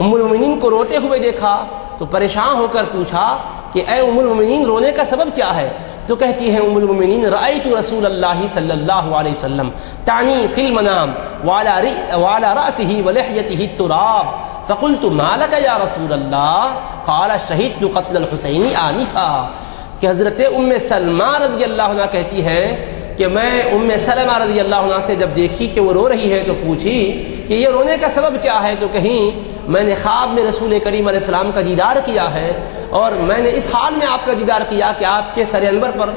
ام المؤمنین کو روتے ہوئے دیکھا تو پریشان ہو کر پوچھا کہ اے ام المؤمنین رونے کا سبب کیا ہے؟ تو کہتی ہے ام المؤمنین رأیت رسول اللہ صلی اللہ علیہ وسلم تعنی فی المنام وعلی رأسہ ولحیتہ التراب فقلت ما لک یا رسول اللہ قال شہدت قتل الحسین آنفا، کہ حضرت ام سلمہ رضی اللہ عنہ کہتی ہے کہ میں ام سلمہ رضی اللہ عنہ سے جب دیکھی کہ وہ رو رہی ہے تو پوچھی کہ یہ رونے کا سبب کیا ہے، تو کہیں میں نے خواب میں رسول کریم علیہ السلام کا دیدار کیا ہے اور میں نے اس حال میں آپ کا دیدار کیا کہ آپ کے سر انور پر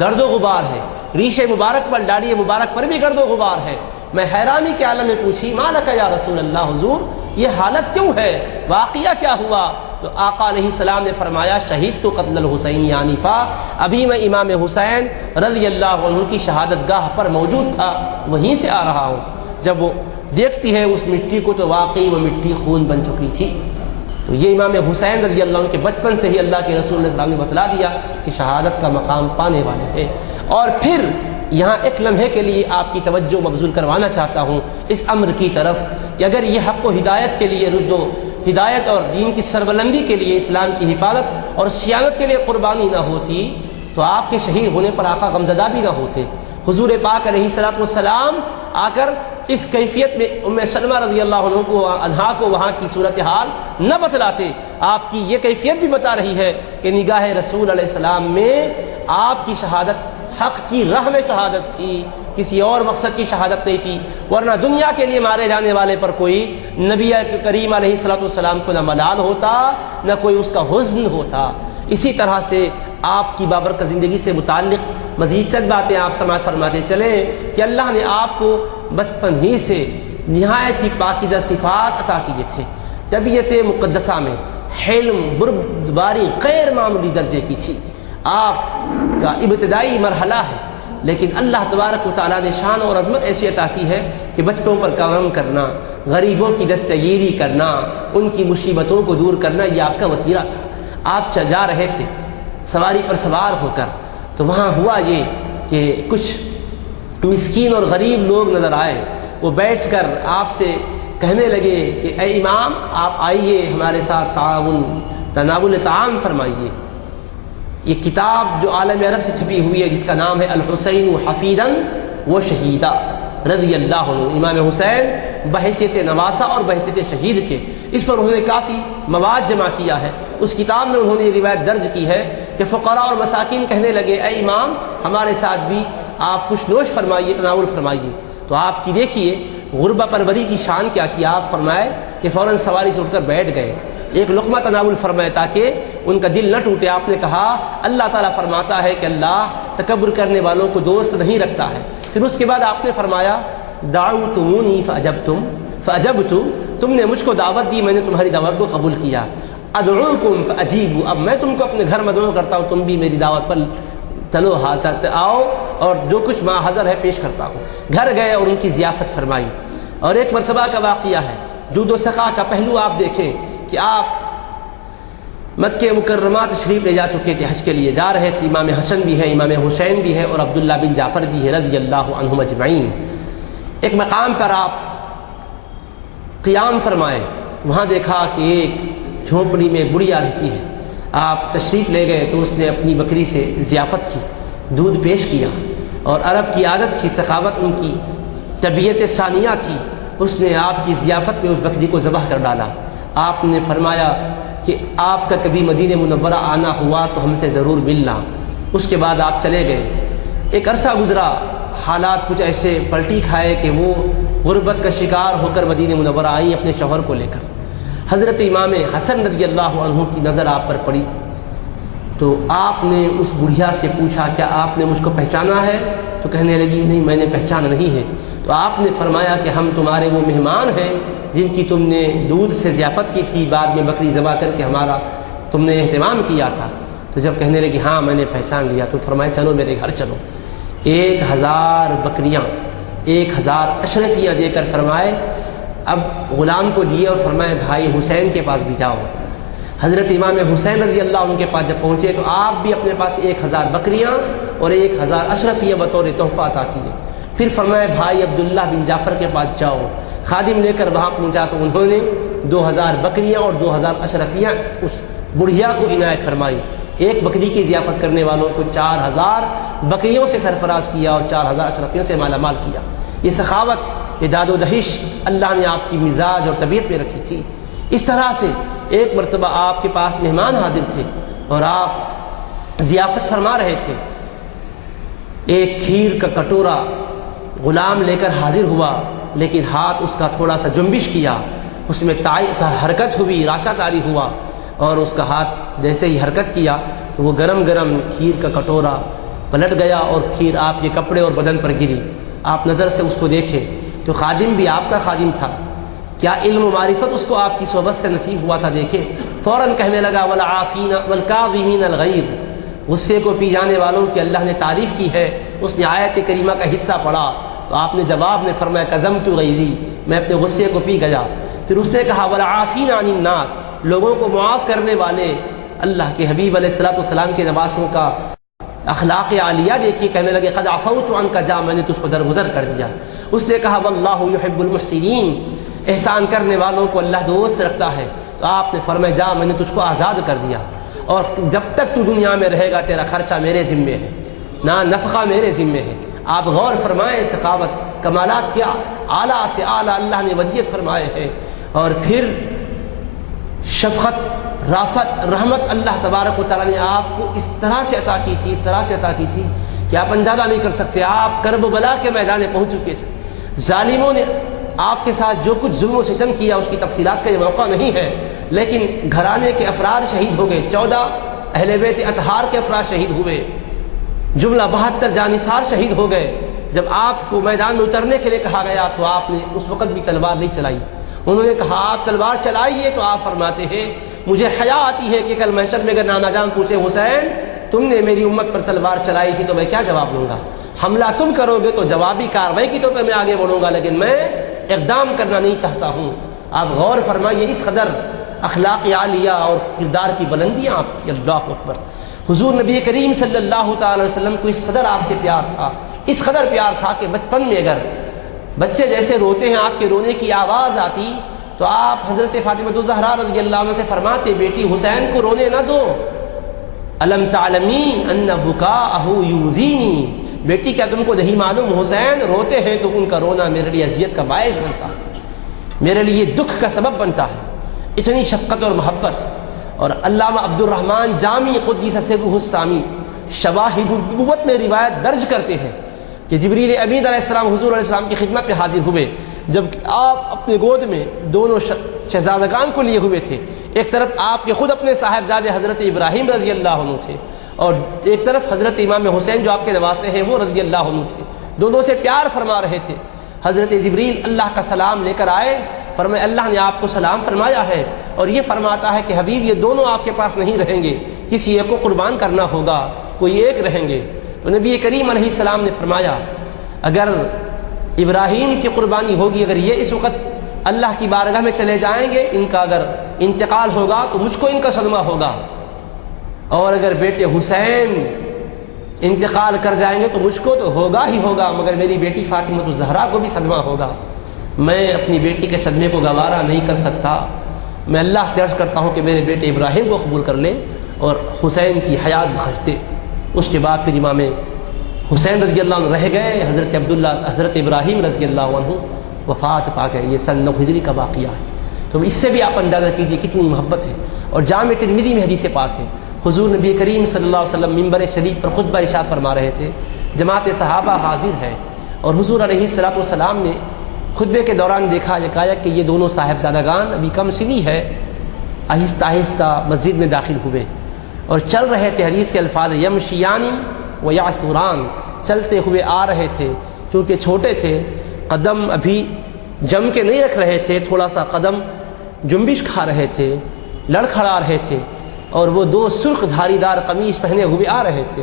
گرد و غبار ہے، ریش مبارک پر داڑھی مبارک پر بھی گرد و غبار ہے۔ میں حیرانی کے عالم میں پوچھی ما لک یا رسول اللہ، حضور یہ حالت کیوں ہے، واقعہ کیا ہوا؟ تو آقا علیہ السلام نے فرمایا شہدت قتل الحسین آنفا، ابھی میں امام حسین رضی اللہ عنہ کی شہادت گاہ پر موجود تھا، وہیں سے آ رہا ہوں۔ جب وہ دیکھتی ہے اس مٹی کو تو واقعی وہ مٹی خون بن چکی تھی۔ تو یہ امام حسین رضی اللہ عنہ کے بچپن سے ہی اللہ کے رسول علیہ السلام نے بتلا دیا کہ شہادت کا مقام پانے والے ہیں۔ اور پھر یہاں ایک لمحے کے لیے آپ کی توجہ مبذول کروانا چاہتا ہوں اس امر کی طرف کہ اگر یہ حق و ہدایت کے لیے، رشد و ہدایت اور دین کی سربلندی کے لیے، اسلام کی حفاظت اور صیانت کے لیے قربانی نہ ہوتی تو آپ کے شہید ہونے پر آقا غمزدہ بھی نہ ہوتے۔ حضور پاک علیہ الصلوۃ والسلام آ کر اس کیفیت میں ام سلمہ رضی اللہ عنہا کو وہاں کی صورتحال نہ بتلاتے. آپ کی یہ کیفیت بھی بتا رہی ہے کہ نگاہ رسول علیہ السلام میں آپ کی شہادت حق کی راہ میں شہادت تھی، کسی اور مقصد کی شہادت نہیں تھی. ورنہ دنیا کے لیے مارے جانے والے پر کوئی نبی کریم علیہ السلام کو نہ ملال ہوتا نہ کوئی اس کا حزن ہوتا. اسی طرح سے آپ کی بابرکت زندگی سے متعلق مزید چند باتیں آپ سماعت فرماتے چلیں کہ اللہ نے آپ کو بچپن ہی سے نہایت ہی پاکیزہ صفات عطا کیے تھے. طبیعت مقدسہ میں حلم، بردباری غیر معمولی درجے کی تھی. آپ کا ابتدائی مرحلہ ہے، لیکن اللہ تبارک و تعالیٰ نے شان اور عظمت ایسی عطا کی ہے کہ بچوں پر کرم کرنا، غریبوں کی دستگیری کرنا، ان کی مصیبتوں کو دور کرنا، یہ آپ کا وتیرہ تھا. آپ جا رہے تھے سواری پر سوار ہو کر، تو وہاں ہوا یہ کہ کچھ مسکین اور غریب لوگ نظر آئے. وہ بیٹھ کر آپ سے کہنے لگے کہ اے امام آپ آئیے ہمارے ساتھ تناول طعام فرمائیے. یہ کتاب جو عالم عرب سے چھپی ہوئی ہے جس کا نام ہے الحسین حفیظا و شہیدا رضی اللہ عنہ، امام حسین بحیثیت نواسہ اور بحیثیت شہید کے، اس پر انہوں نے کافی مواد جمع کیا ہے. اس کتاب میں انہوں نے یہ روایت درج کی ہے کہ فقراء اور مساکین کہنے لگے اے امام ہمارے ساتھ بھی آپ کچھ نوش فرمائیے، تناول فرمائیے. تو آپ کی دیکھیے غربہ پروری کی شان کیا تھی. آپ فرمائے کہ فوراً سواری سے اٹھ کر بیٹھ گئے، ایک لقمہ تناول فرمائے تاکہ ان کا دل نہ ٹوٹے. آپ نے کہا اللہ تعالیٰ فرماتا ہے کہ اللہ تکبر کرنے والوں کو دوست نہیں رکھتا ہے. پھر اس کے بعد آپ نے فرمایا دعوتمونی فاجبت، تم نے مجھ کو دعوت دی، میں نے تمہاری دعوت کو قبول کیا. ادعوکم فاجیبوا، اب میں تم کو اپنے گھر مدعو کرتا ہوں، تم بھی میری دعوت پر چلو ہاتھ آؤ اور جو کچھ ما حضر ہے پیش کرتا ہوں. گھر گئے اور ان کی ضیافت فرمائی. اور ایک مرتبہ کا واقعہ ہے جود و سخا کا پہلو آپ دیکھیں کہ آپ مکہ مکرمہ تشریف لے جا چکے تھے، حج کے لیے جا رہے تھے. امام حسن بھی ہے، امام حسین بھی ہے اور عبداللہ بن جعفر بھی ہے رضی اللہ عنہم اجمعین. ایک مقام پر آپ قیام فرمائے، وہاں دیکھا کہ ایک جھونپڑی میں بڑھیا رہتی ہے. آپ تشریف لے گئے تو اس نے اپنی بکری سے ضیافت کی، دودھ پیش کیا. اور عرب کی عادت تھی، سخاوت ان کی طبیعت ثانیہ تھی، اس نے آپ کی ضیافت میں اس بکری کو ذبح کر ڈالا. آپ نے فرمایا کہ آپ کا کبھی مدینہ منورہ آنا ہوا تو ہم سے ضرور ملنا. اس کے بعد آپ چلے گئے. ایک عرصہ گزرا، حالات کچھ ایسے پلٹی کھائے کہ وہ غربت کا شکار ہو کر مدینہ منورہ آئی اپنے شوہر کو لے کر. حضرت امام حسن رضی اللہ عنہ کی نظر آپ پر پڑی تو آپ نے اس بڑھیا سے پوچھا کیا آپ نے مجھ کو پہچانا ہے؟ تو کہنے لگی نہیں میں نے پہچانا نہیں ہے. تو آپ نے فرمایا کہ ہم تمہارے وہ مہمان ہیں جن کی تم نے دودھ سے ضیافت کی تھی، بعد میں بکری ذبح کر کے ہمارا تم نے اہتمام کیا تھا. تو جب کہنے لگی ہاں میں نے پہچان لیا تو فرمایا چلو میرے گھر چلو. 1000 بکریاں 1000 اشرفیاں دے کر فرمائے اب غلام کو دیے اور فرمائے بھائی حسین کے پاس بھی جاؤ. حضرت امام حسین رضی اللہ عنہ کے پاس جب پہنچے تو آپ بھی اپنے پاس 1000 بکریاں اور 1000 اشرفیاں بطور تحفہ عطا کیے. پھر فرمائے بھائی عبداللہ بن جعفر کے پاس جاؤ. خادم لے کر وہاں پہنچا تو انہوں نے 2000 بکریاں اور 2000 اشرفیاں اس بڑھیا کو عنایت فرمائی. ایک بکری کی ضیافت کرنے والوں کو 4000 بکریوں سے سرفراز کیا اور 4000 اشرفیوں سے مالا مال کیا. یہ سخاوت، یہ داد و دہش اللہ نے آپ کی مزاج اور طبیعت میں رکھی تھی. اس طرح سے ایک مرتبہ آپ کے پاس مہمان حاضر تھے اور آپ ضیافت فرما رہے تھے. ایک کھیر کا کٹورا غلام لے کر حاضر ہوا، لیکن ہاتھ اس کا تھوڑا سا جنبش کیا، اس میں حرکت ہوئی، راشہ طاری ہوا اور اس کا ہاتھ جیسے ہی حرکت کیا تو وہ گرم گرم کھیر کا کٹورا پلٹ گیا اور کھیر آپ کے کپڑے اور بدن پر گری. آپ نظر سے اس کو دیکھے تو خادم بھی آپ کا خادم تھا، کیا علم و معرفت اس کو آپ کی صحبت سے نصیب ہوا تھا. دیکھے فوراً کہنے لگا والعافین والکاظمین الغیظ، غصے کو پی جانے والوں کی اللہ نے تعریف کی ہے. اس نے آیت کریمہ کا حصہ پڑھا تو آپ نے جواب میں فرمایا کظمت غیظی، میں اپنے غصے کو پی گیا. پھر اس نے کہا والعافین عن الناس، لوگوں کو معاف کرنے والے. اللہ کے حبیب علیہ الصلوۃ والسلام کے نواسوں کا اخلاق عالیہ دیکھیے. کہنے لگے قد عفوت عنک، جا میں نے تجھ کو درگزر کر دیا. اس نے کہا واللہ یحب المحسنین، احسان کرنے والوں کو اللہ دوست رکھتا ہے. تو آپ نے فرمایا جا میں نے تجھ کو آزاد کر دیا اور جب تک تو دنیا میں رہے گا تیرا خرچہ میرے ذمے ہے، نہ نفقہ میرے ذمے ہے. آپ غور فرمائیں سخاوت کمالات کے اعلیٰ سے اعلیٰ اللہ نے ودیت فرمائے ہیں، اور پھر شفقت، رافت، رحمت اللہ تبارک و تعالیٰ نے آپ کو اس طرح سے عطا کی تھی، اس طرح سے عطا کی تھی کہ آپ اندازہ نہیں کر سکتے۔ آپ کرب و بلا کے میدان میں پہنچ چکے تھے، ظالموں نے آپ کے ساتھ جو کچھ ظلم و ستم کیا اس کی تفصیلات کا یہ موقع نہیں ہے، لیکن گھرانے کے افراد شہید ہو گئے، 14 اہل بیت اطہار کے افراد شہید ہوئے، جملہ 72 جانثار شہید ہو گئے۔ جب آپ کو میدان میں اترنے کے لیے کہا گیا تو آپ نے اس وقت بھی تلوار نہیں چلائی۔ انہوں نے کہا آپ تلوار چلائیے، تو آپ فرماتے ہیں مجھے حیا آتی ہے کہ کل محشر میں اگر نانا جان پوچھے حسین تم نے میری امت پر تلوار چلائی تھی تو میں کیا جواب دوں گا؟ حملہ تم کرو گے تو جوابی کارروائی کی طور پہ میں آگے بڑھوں گا، لیکن میں اقدام کرنا نہیں چاہتا ہوں۔ آپ غور فرمائیے اس قدر اخلاق عالیہ اور کردار کی بلندیاں آپ کی، اللہ اکبر۔ حضور نبی کریم صلی اللہ تعالی وسلم کو اس قدر آپ سے پیار تھا، اس قدر پیار تھا کہ بچپن میں اگر بچے جیسے روتے ہیں آپ کے رونے کی آواز آتی تو آپ حضرت فاطمہ الزہرا رضی اللہ عنہ سے فرماتے بیٹی حسین کو رونے نہ دو، الم تعلمی ان بکاءہ یؤذینی، بیٹی کیا تم کو نہیں معلوم حسین روتے ہیں تو ان کا رونا میرے لیے اذیت کا باعث بنتا ہے، میرے لیے دکھ کا سبب بنتا ہے۔ اتنی شفقت اور محبت۔ اور علامہ عبد الرحمن جامی قدس سرہ السامی شواہد النبوت میں روایت درج کرتے ہیں کہ جبریل امین علیہ السلام حضور علیہ السلام کی خدمت میں حاضر ہوئے، جب آپ اپنے گود میں دونوں شہزادگان کو لیے ہوئے تھے، ایک طرف آپ کے خود اپنے صاحبزادے حضرت ابراہیم رضی اللہ عنہ تھے، اور ایک طرف حضرت امام حسین جو آپ کے نواسے ہیں وہ رضی اللہ عنہ تھے، دونوں سے پیار فرما رہے تھے۔ حضرت جبریل اللہ کا سلام لے کر آئے، فرمایا اللہ نے آپ کو سلام فرمایا ہے اور یہ فرماتا ہے کہ حبیب یہ دونوں آپ کے پاس نہیں رہیں گے، کسی ایک کو قربان کرنا ہوگا، کوئی ایک رہیں گے۔ تو نبی کریم علیہ السلام نے فرمایا اگر ابراہیم کی قربانی ہوگی، اگر یہ اس وقت اللہ کی بارگاہ میں چلے جائیں گے، ان کا اگر انتقال ہوگا تو مجھ کو ان کا صدمہ ہوگا، اور اگر بیٹے حسین انتقال کر جائیں گے تو مجھ کو تو ہوگا ہی ہوگا، مگر میری بیٹی فاطمہ الزہرا کو بھی صدمہ ہوگا۔ میں اپنی بیٹی کے صدمے کو گوارا نہیں کر سکتا، میں اللہ سے عرض کرتا ہوں کہ میرے بیٹے ابراہیم کو قبول کر لے اور حسین کی حیات بخش دے۔ اس کے بعد پھر امام حسین رضی اللہ عنہ رہ گئے، حضرت ابراہیم رضی اللہ عنہ وفات پا گئے۔ یہ سن 9 ہجری کا واقعہ ہے، تو اس سے بھی آپ اندازہ کیجیے کتنی محبت ہے۔ اور جامع ترمذی میں حدیث پاک ہے، حضور نبی کریم صلی اللہ علیہ وسلم ممبر شریف پر خطبہ ارشاد فرما رہے تھے، جماعت صحابہ حاضر ہے، اور حضور علیہ السلام نے خطبے کے دوران دیکھا کہ یہ دونوں صاحبزادگان ابھی کم سنی ہے، آہستہ آہستہ مسجد میں داخل ہوئے اور چل رہے تھے۔ حدیث کے الفاظ یمشیانی و یعثران، چلتے ہوئے آ رہے تھے، چونکہ چھوٹے تھے قدم ابھی جم کے نہیں رکھ رہے تھے، تھوڑا سا قدم جنبش کھا رہے تھے، لڑکھڑا رہے تھے، اور وہ 2 سرخ دھاری دار قمیص پہنے ہوئے آ رہے تھے۔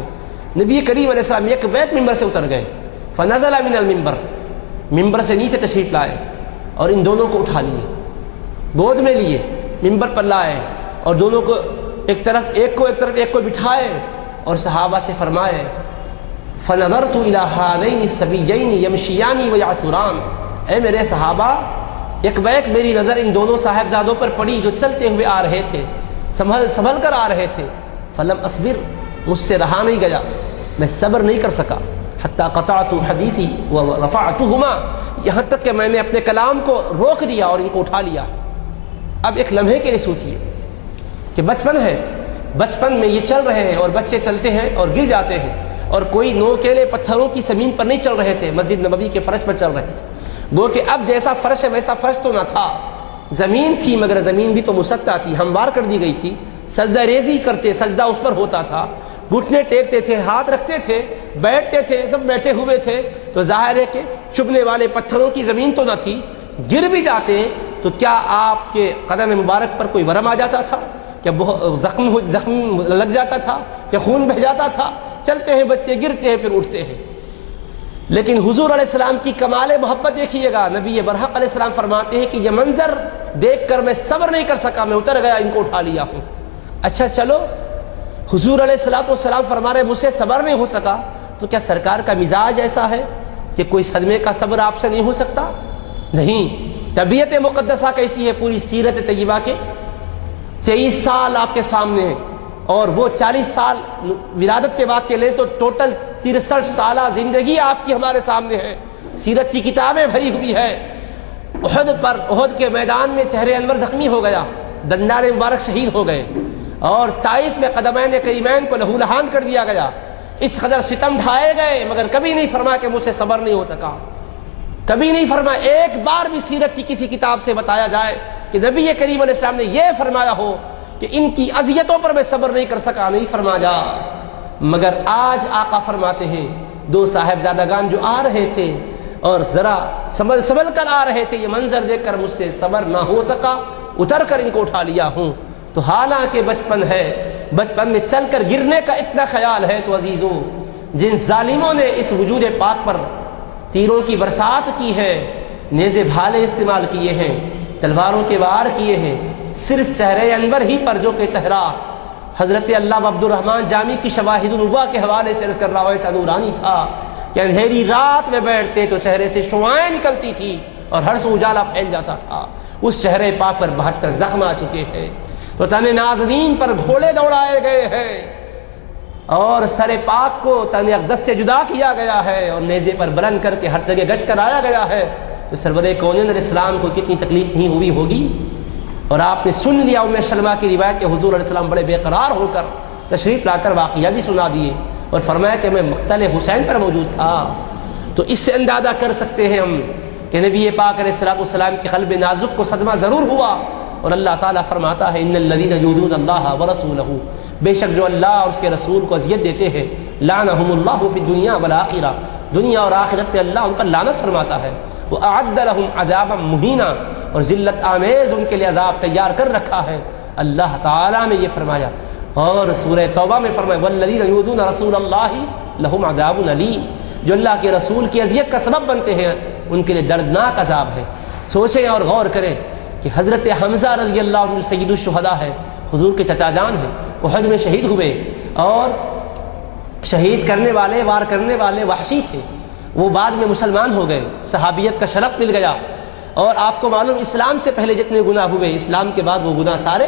نبی کریم علیہ السلام یک بیک ممبر سے اتر گئے، فنزل من المنبر، ممبر سے نیچے تشریف لائے اور ان دونوں کو اٹھا لیے، گود میں لیے، ممبر پر لائے اور دونوں کو ایک طرف بٹھائے اور صحابہ سے فرمائے فنظرت الى هذين الصبيين يمشيان ويعثران، اے میرے صحابہ یک بیک میری نظر ان دونوں صاحبزادوں پر پڑی جو چلتے ہوئے آ رہے تھے، سنبھل کر آ رہے تھے۔ فلم اصبر، مجھ سے رہا نہیں گیا، میں صبر نہیں کر سکا، حتی قطعت حدیثی ورفعتهما، یہاں تک کہ میں نے اپنے کلام کو روک دیا اور ان کو اٹھا لیا۔ اب ایک لمحے کے لیے سوچئے کہ بچپن ہے، بچپن میں یہ چل رہے ہیں اور بچے چلتے ہیں اور گر جاتے ہیں، اور کوئی نوکیلے پتھروں کی زمین پر نہیں چل رہے تھے، مسجد نبوی کے فرش پر چل رہے تھے۔ گو کہ اب جیسا فرش ہے ویسا فرش تو نہ تھا، زمین تھی مگر زمین بھی تو مسطح تھی، ہموار کر دی گئی تھی، سجدہ ریزی کرتے، سجدہ اس پر ہوتا تھا، گھٹنے ٹیکتے تھے، ہاتھ رکھتے تھے، بیٹھتے تھے، سب بیٹھے ہوئے تھے، تو ظاہر ہے کہ چبھنے والے پتھروں کی زمین تو نہ تھی، گر بھی جاتے تو کیا آپ کے قدم مبارک پر کوئی ورم آ جاتا تھا؟ کیا زخم لگ جاتا تھا؟ کیا خون بہ جاتا تھا؟ چلتے ہیں بچے، گرتے ہیں پھر اٹھتے ہیں۔ لیکن حضور علیہ السلام کی کمال محبت دیکھیے گا، نبی برحق علیہ السلام فرماتے ہیں کہ یہ منظر دیکھ کر میں صبر نہیں کر سکا، میں اتر گیا، ان کو اٹھا لیا ہوں۔ اچھا چلو، حضور علیہ السلام فرما رہے مجھ سے صبر نہیں ہو سکا، تو کیا سرکار کا مزاج ایسا ہے کہ کوئی صدمے کا صبر آپ سے نہیں ہو سکتا؟ نہیں، طبیعت مقدسہ کیسی ہے؟ پوری سیرت طیبہ کے 23 سال آپ کے سامنے ہیں، اور وہ 40 سال ولادت کے بعد کے لیں تو ٹوٹل 63 سالہ زندگی آپ کی ہمارے سامنے ہے، سیرت کی کتابیں بھری ہوئی ہے۔ احد کے میدان میں چہرے انور زخمی ہو گیا، دندان مبارک شہید ہو گئے، اور طائف میں قدمین کریمین کو لہو لہان کر دیا گیا، اس قدر ستم ڈھائے گئے، مگر کبھی نہیں فرمایا کہ مجھ سے صبر نہیں ہو سکا، کبھی نہیں فرمایا۔ ایک بار بھی سیرت کی کسی کتاب سے بتایا جائے کہ نبی کریم علیہ السلام نے یہ فرمایا ہو کہ ان کی اذیتوں پر میں صبر نہیں کر سکا، نہیں فرمایا۔ مگر آج آقا فرماتے ہیں دو صاحبزادگان جو آ رہے تھے اور ذرا سنبھل کر آ رہے تھے، یہ منظر دیکھ کر مجھ سے صبر نہ ہو سکا، اتر کر ان کو اٹھا لیا ہوں۔ تو حالانکہ بچپن ہے، بچپن میں چل کر گرنے کا اتنا خیال ہے تو عزیزوں، جن ظالموں نے اس وجود پاک پر تیروں کی برسات کی ہے، نیزے بھالے استعمال کیے ہیں، تلواروں کے وار کیے ہیں، صرف چہرے انور ہی پر جو کہ چہرہ حضرت علامہ عبد الرحمن جامی کی شواہد النبوہ کے حوالے سے عرض کر رہا ہوں ایسا نورانی تھا کہ اندھیری رات میں بیٹھتے تو چہرے سے شعاعیں نکلتی تھی اور ہر سو اجالا پھیل جاتا تھا۔ اس چہرے پاک پر 72 زخم آ چکے ہیں، تو تن نازنین پر گھوڑے دوڑائے گئے ہیں اور سر پاک کو تن اقدس سے جدا کیا گیا ہے اور نیزے پر بلند کر کے ہر جگہ گشت کرایا گیا ہے۔ تو سرور کونین علیہ السلام کو کتنی تکلیف نہیں ہوئی ہوگی۔ اور آپ نے سن لیا ام سلمہ کی روایت کہ حضور علیہ السلام بڑے بے قرار ہو کر تشریف لا کر واقعہ بھی سنا دیے اور فرمایا کہ میں مقتل حسین پر موجود تھا۔ تو اس سے اندازہ کر سکتے ہیں ہم کہ نبی پاک علیہ السلام کے قلب نازک کو صدمہ ضرور ہوا۔ اور اللہ تعالیٰ فرماتا ہے ان الذین یؤذون اللہ ورسولہ، بے شک جو اللہ اور اس کے رسول کو اذیت دیتے ہیں، لعنہم اللہ فی الدنیا والآخرہ، دنیا اور آخرت میں اللہ ان پر لعنت فرماتا ہے، وأعد لهم عذابا مہینا، اور ذلت آمیز ان کے لیے عذاب تیار کر رکھا ہے۔ اللہ تعالیٰ نے یہ فرمایا، اور سورہ توبہ میں فرمایا والذین یؤذون رسول اللہ لهم عذاب علیم، جو اللہ کے رسول کی اذیت کا سبب بنتے ہیں ان کے لیے دردناک عذاب ہے۔ سوچیں اور غور کریں کہ حضرت حمزہ رضی اللہ عنہ سید الشہداء ہے، حضور کے چچا جان ہیں، احد میں شہید ہوئے، اور شہید کرنے والے وار کرنے والے وحشی تھے، وہ بعد میں مسلمان ہو گئے، صحابیت کا شرف مل گیا۔ اور آپ کو معلوم اسلام سے پہلے جتنے گناہ ہوئے اسلام کے بعد وہ گناہ سارے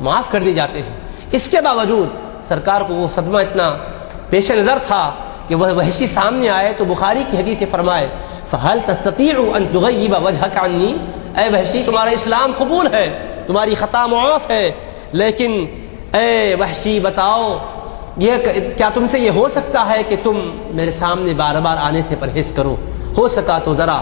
معاف کر دیے جاتے ہیں۔ اس کے باوجود سرکار کو وہ صدمہ اتنا پیش نظر تھا کہ وہ وحشی سامنے آئے تو بخاری کی حدیث سے فرمائے فَهَلْ تَسْتَطِيعُ أَن تُغَيِّبَ وَجْهَكَ عَنِّي، اے وحشی تمہارا اسلام قبول ہے، تمہاری خطا معاف ہے، لیکن اے وحشی بتاؤ یہ کیا تم سے یہ ہو سکتا ہے کہ تم میرے سامنے بار بار آنے سے پرہیز کرو؟ ہو سکا تو ذرا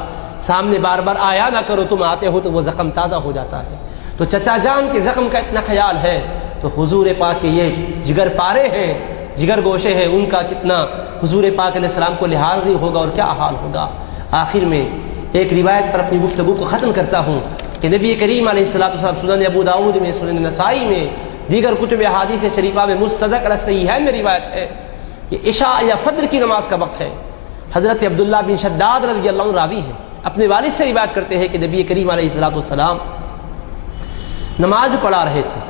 سامنے بار بار آیا نہ کرو، تم آتے ہو تو وہ زخم تازہ ہو جاتا ہے۔ تو چچا جان کے زخم کا اتنا خیال ہے تو حضور پاک کے یہ جگر پارے ہیں، جگر گوشے ہیں، ان کا کتنا حضور پاک علیہ السلام کو لحاظ نہیں ہوگا اور کیا حال ہوگا۔ آخر میں ایک روایت پر اپنی گفتگو کو ختم کرتا ہوں کہ نبی کریم علیہ السلام سنن ابو داؤد میں، سنن نسائی میں، دیگر کتب احادیث شریفہ میں مستدرک علی الصحیحین میں روایت ہے کہ عشاء یا فجر کی نماز کا وقت ہے۔ حضرت عبداللہ بن شداد رضی اللہ عنہ راوی ہے، اپنے والد سے روایت کرتے ہیں کہ نبی کریم علیہ السلام نماز پڑھا رہے تھے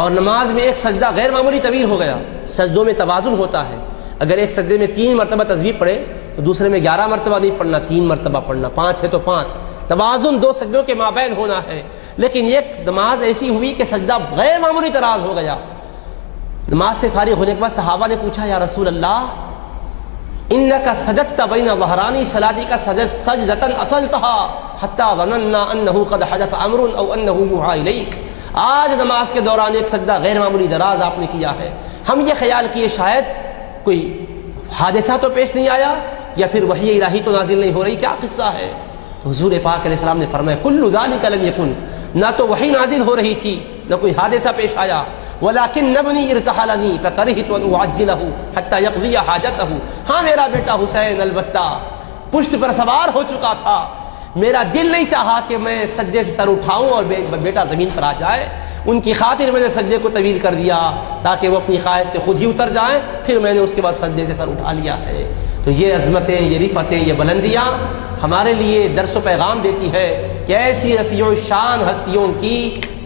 اور نماز میں ایک سجدہ غیر معمولی طویل ہو گیا۔ سجدوں میں توازن ہوتا ہے، اگر ایک سجدے میں 3 مرتبہ تسبیح پڑھے تو دوسرے میں 11 مرتبہ نہیں پڑھنا، 3 مرتبہ پڑھنا، 5 ہے تو 5، توازن 2 سجدوں کے مابین ہونا ہے۔ لیکن ایک نماز ایسی ہوئی کہ سجدہ غیر معمولی طراز ہو گیا۔ نماز سے فارغ ہونے کے بعد صحابہ نے پوچھا یا رسول اللہ انک سجدت بین ظہرانی صلاتک سجدۃ اطلتها حتی ظننا انه قد حدث امر او انه یوحى الیک، آج نماز کے دوران ایک سجدہ غیر معمولی دراز آپ نے کیا ہے، ہم یہ خیال کیے شاید کوئی حادثہ تو پیش نہیں آیا یا پھر وحی الہی تو نازل نہیں ہو رہی، کیا قصہ ہے؟ تو حضور پاک علیہ السلام نے فرمایا کل ذلک لم یکن، نہ تو وحی نازل ہو رہی تھی نہ کوئی حادثہ پیش آیا، ولکن ابنی ارتحلنی فکرہت ان اعجلہ حتی یقضی حاجتہ، ہاں میرا بیٹا حسین البتہ پشت پر سوار ہو چکا تھا، میرا دل نہیں چاہا کہ میں سجدے سے سر اٹھاؤں اور بیٹا زمین پر آ جائے، ان کی خاطر میں نے سجدے کو طویل کر دیا تاکہ وہ اپنی خواہش سے خود ہی اتر جائیں، پھر میں نے اس کے بعد سجدے سے سر اٹھا لیا ہے۔ تو یہ عظمتیں، یہ رفتیں، یہ بلندیاں ہمارے لیے درس و پیغام دیتی ہے کہ ایسی رفیع الشان ہستیوں کی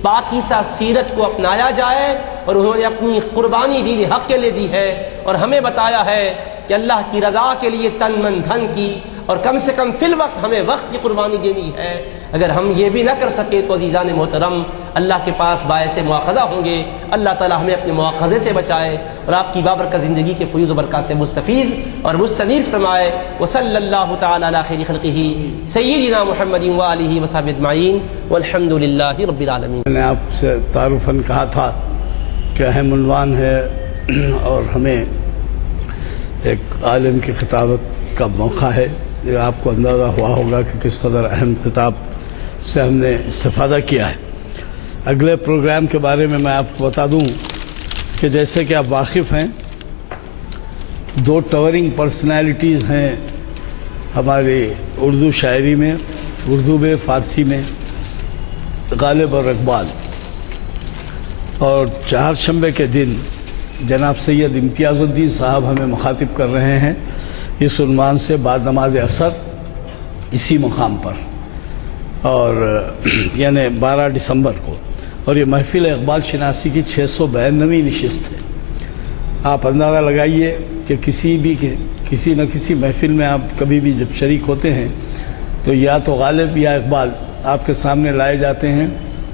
پاکیزہ سیرت کو اپنایا جائے، اور انہوں نے اپنی قربانی دین حق کے لیے دی ہے، اور ہمیں بتایا ہے کہ اللہ کی رضا کے لیے تن من دھن کی اور کم سے کم فی الوقت ہمیں وقت کی قربانی دینی ہے۔ اگر ہم یہ بھی نہ کر سکے تو عزیزان محترم اللہ کے پاس باعث مواخذہ ہوں گے۔ اللہ تعالی ہمیں اپنے مواخذے سے بچائے اور آپ کی بابرکت زندگی کے فیوز و برکات سے مستفیض اور مستنیر فرمائے۔ وصلی اللہ تعالی علی خیر خلقہ سیدنا محمد وآلہ وصحبہ اجمعین والحمد للہ رب العالمین۔ میں نے آپ سے تعارفاً کہا تھا کہ اہم عنوان ہے اور ہمیں ایک عالم کی خطابت کا موقع ہے۔ یہ آپ کو اندازہ ہوا ہوگا کہ کس قدر اہم خطاب سے ہم نے استفادہ کیا ہے۔ اگلے پروگرام کے بارے میں آپ کو بتا دوں کہ جیسے کہ آپ واقف ہیں، دو ٹاورنگ پرسنالٹیز ہیں ہماری اردو شاعری میں، اردو میں، فارسی میں، غالب اور اقبال۔ اور چہارشنبے کے دن جناب سید امتیاز الدین صاحب ہمیں مخاطب کر رہے ہیں اس عنوان سے بعد نماز عصر اسی مقام پر، اور یعنی 12 دسمبر کو، اور یہ محفل اقبال شناسی کی 692ویں نشست ہے۔ آپ اندازہ لگائیے کہ کسی نہ کسی محفل میں آپ کبھی بھی جب شریک ہوتے ہیں تو یا تو غالب یا اقبال آپ کے سامنے لائے جاتے ہیں،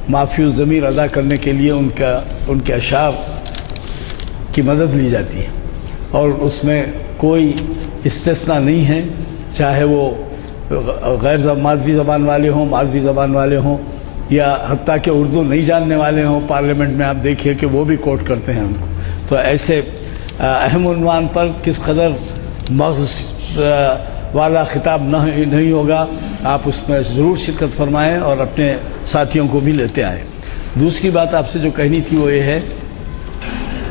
معافی الضمیر ادا کرنے کے لیے ان کے اشعار کی مدد لی جاتی ہے، اور اس میں کوئی استثناء نہیں ہے، چاہے وہ غیر مادری زبان والے ہوں، مادری زبان والے ہوں، یا حتیٰ کہ اردو نہیں جاننے والے ہوں۔ پارلیمنٹ میں آپ دیکھیے کہ وہ بھی کوٹ کرتے ہیں ان کو۔ تو ایسے اہم عنوان پر کس قدر مغز والا خطاب نہیں ہوگا، آپ اس میں ضرور شرکت فرمائیں اور اپنے ساتھیوں کو بھی لیتے آئیں۔ دوسری بات آپ سے جو کہنی تھی وہ یہ ہے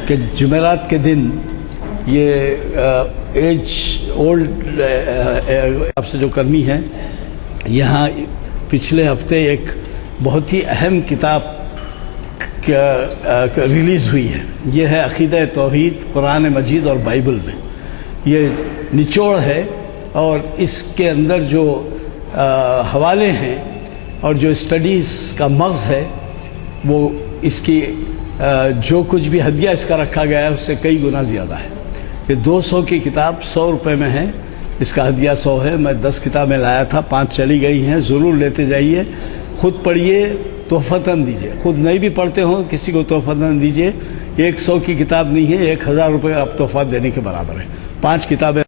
کہ جمعرات کے دن یہ ایج اولڈ آپ سے جو کرنی ہے، یہاں پچھلے ہفتے ایک بہت ہی اہم کتاب ریلیز ہوئی ہے۔ یہ ہے عقیدہ توحید قرآن مجید اور بائبل میں۔ یہ نچوڑ ہے اور اس کے اندر جو حوالے ہیں اور جو اسٹڈیز کا مغز ہے وہ اس کی جو کچھ بھی ہدیہ اس کا رکھا گیا ہے اس سے کئی گنا زیادہ ہے۔ یہ 200 کی کتاب 100 روپے میں ہے، اس کا ہدیہ 100 ہے۔ میں 10 کتابیں لایا تھا، 5 چلی گئی ہیں، ضرور لیتے جائیے، خود پڑھیے، تحفتاً دیجیے، خود نہیں بھی پڑھتے ہوں کسی کو تحفتاً دیجیے۔ 100 کی کتاب نہیں ہے، 1000 روپے آپ تحفہ دینے کے برابر ہے۔ 5 کتابیں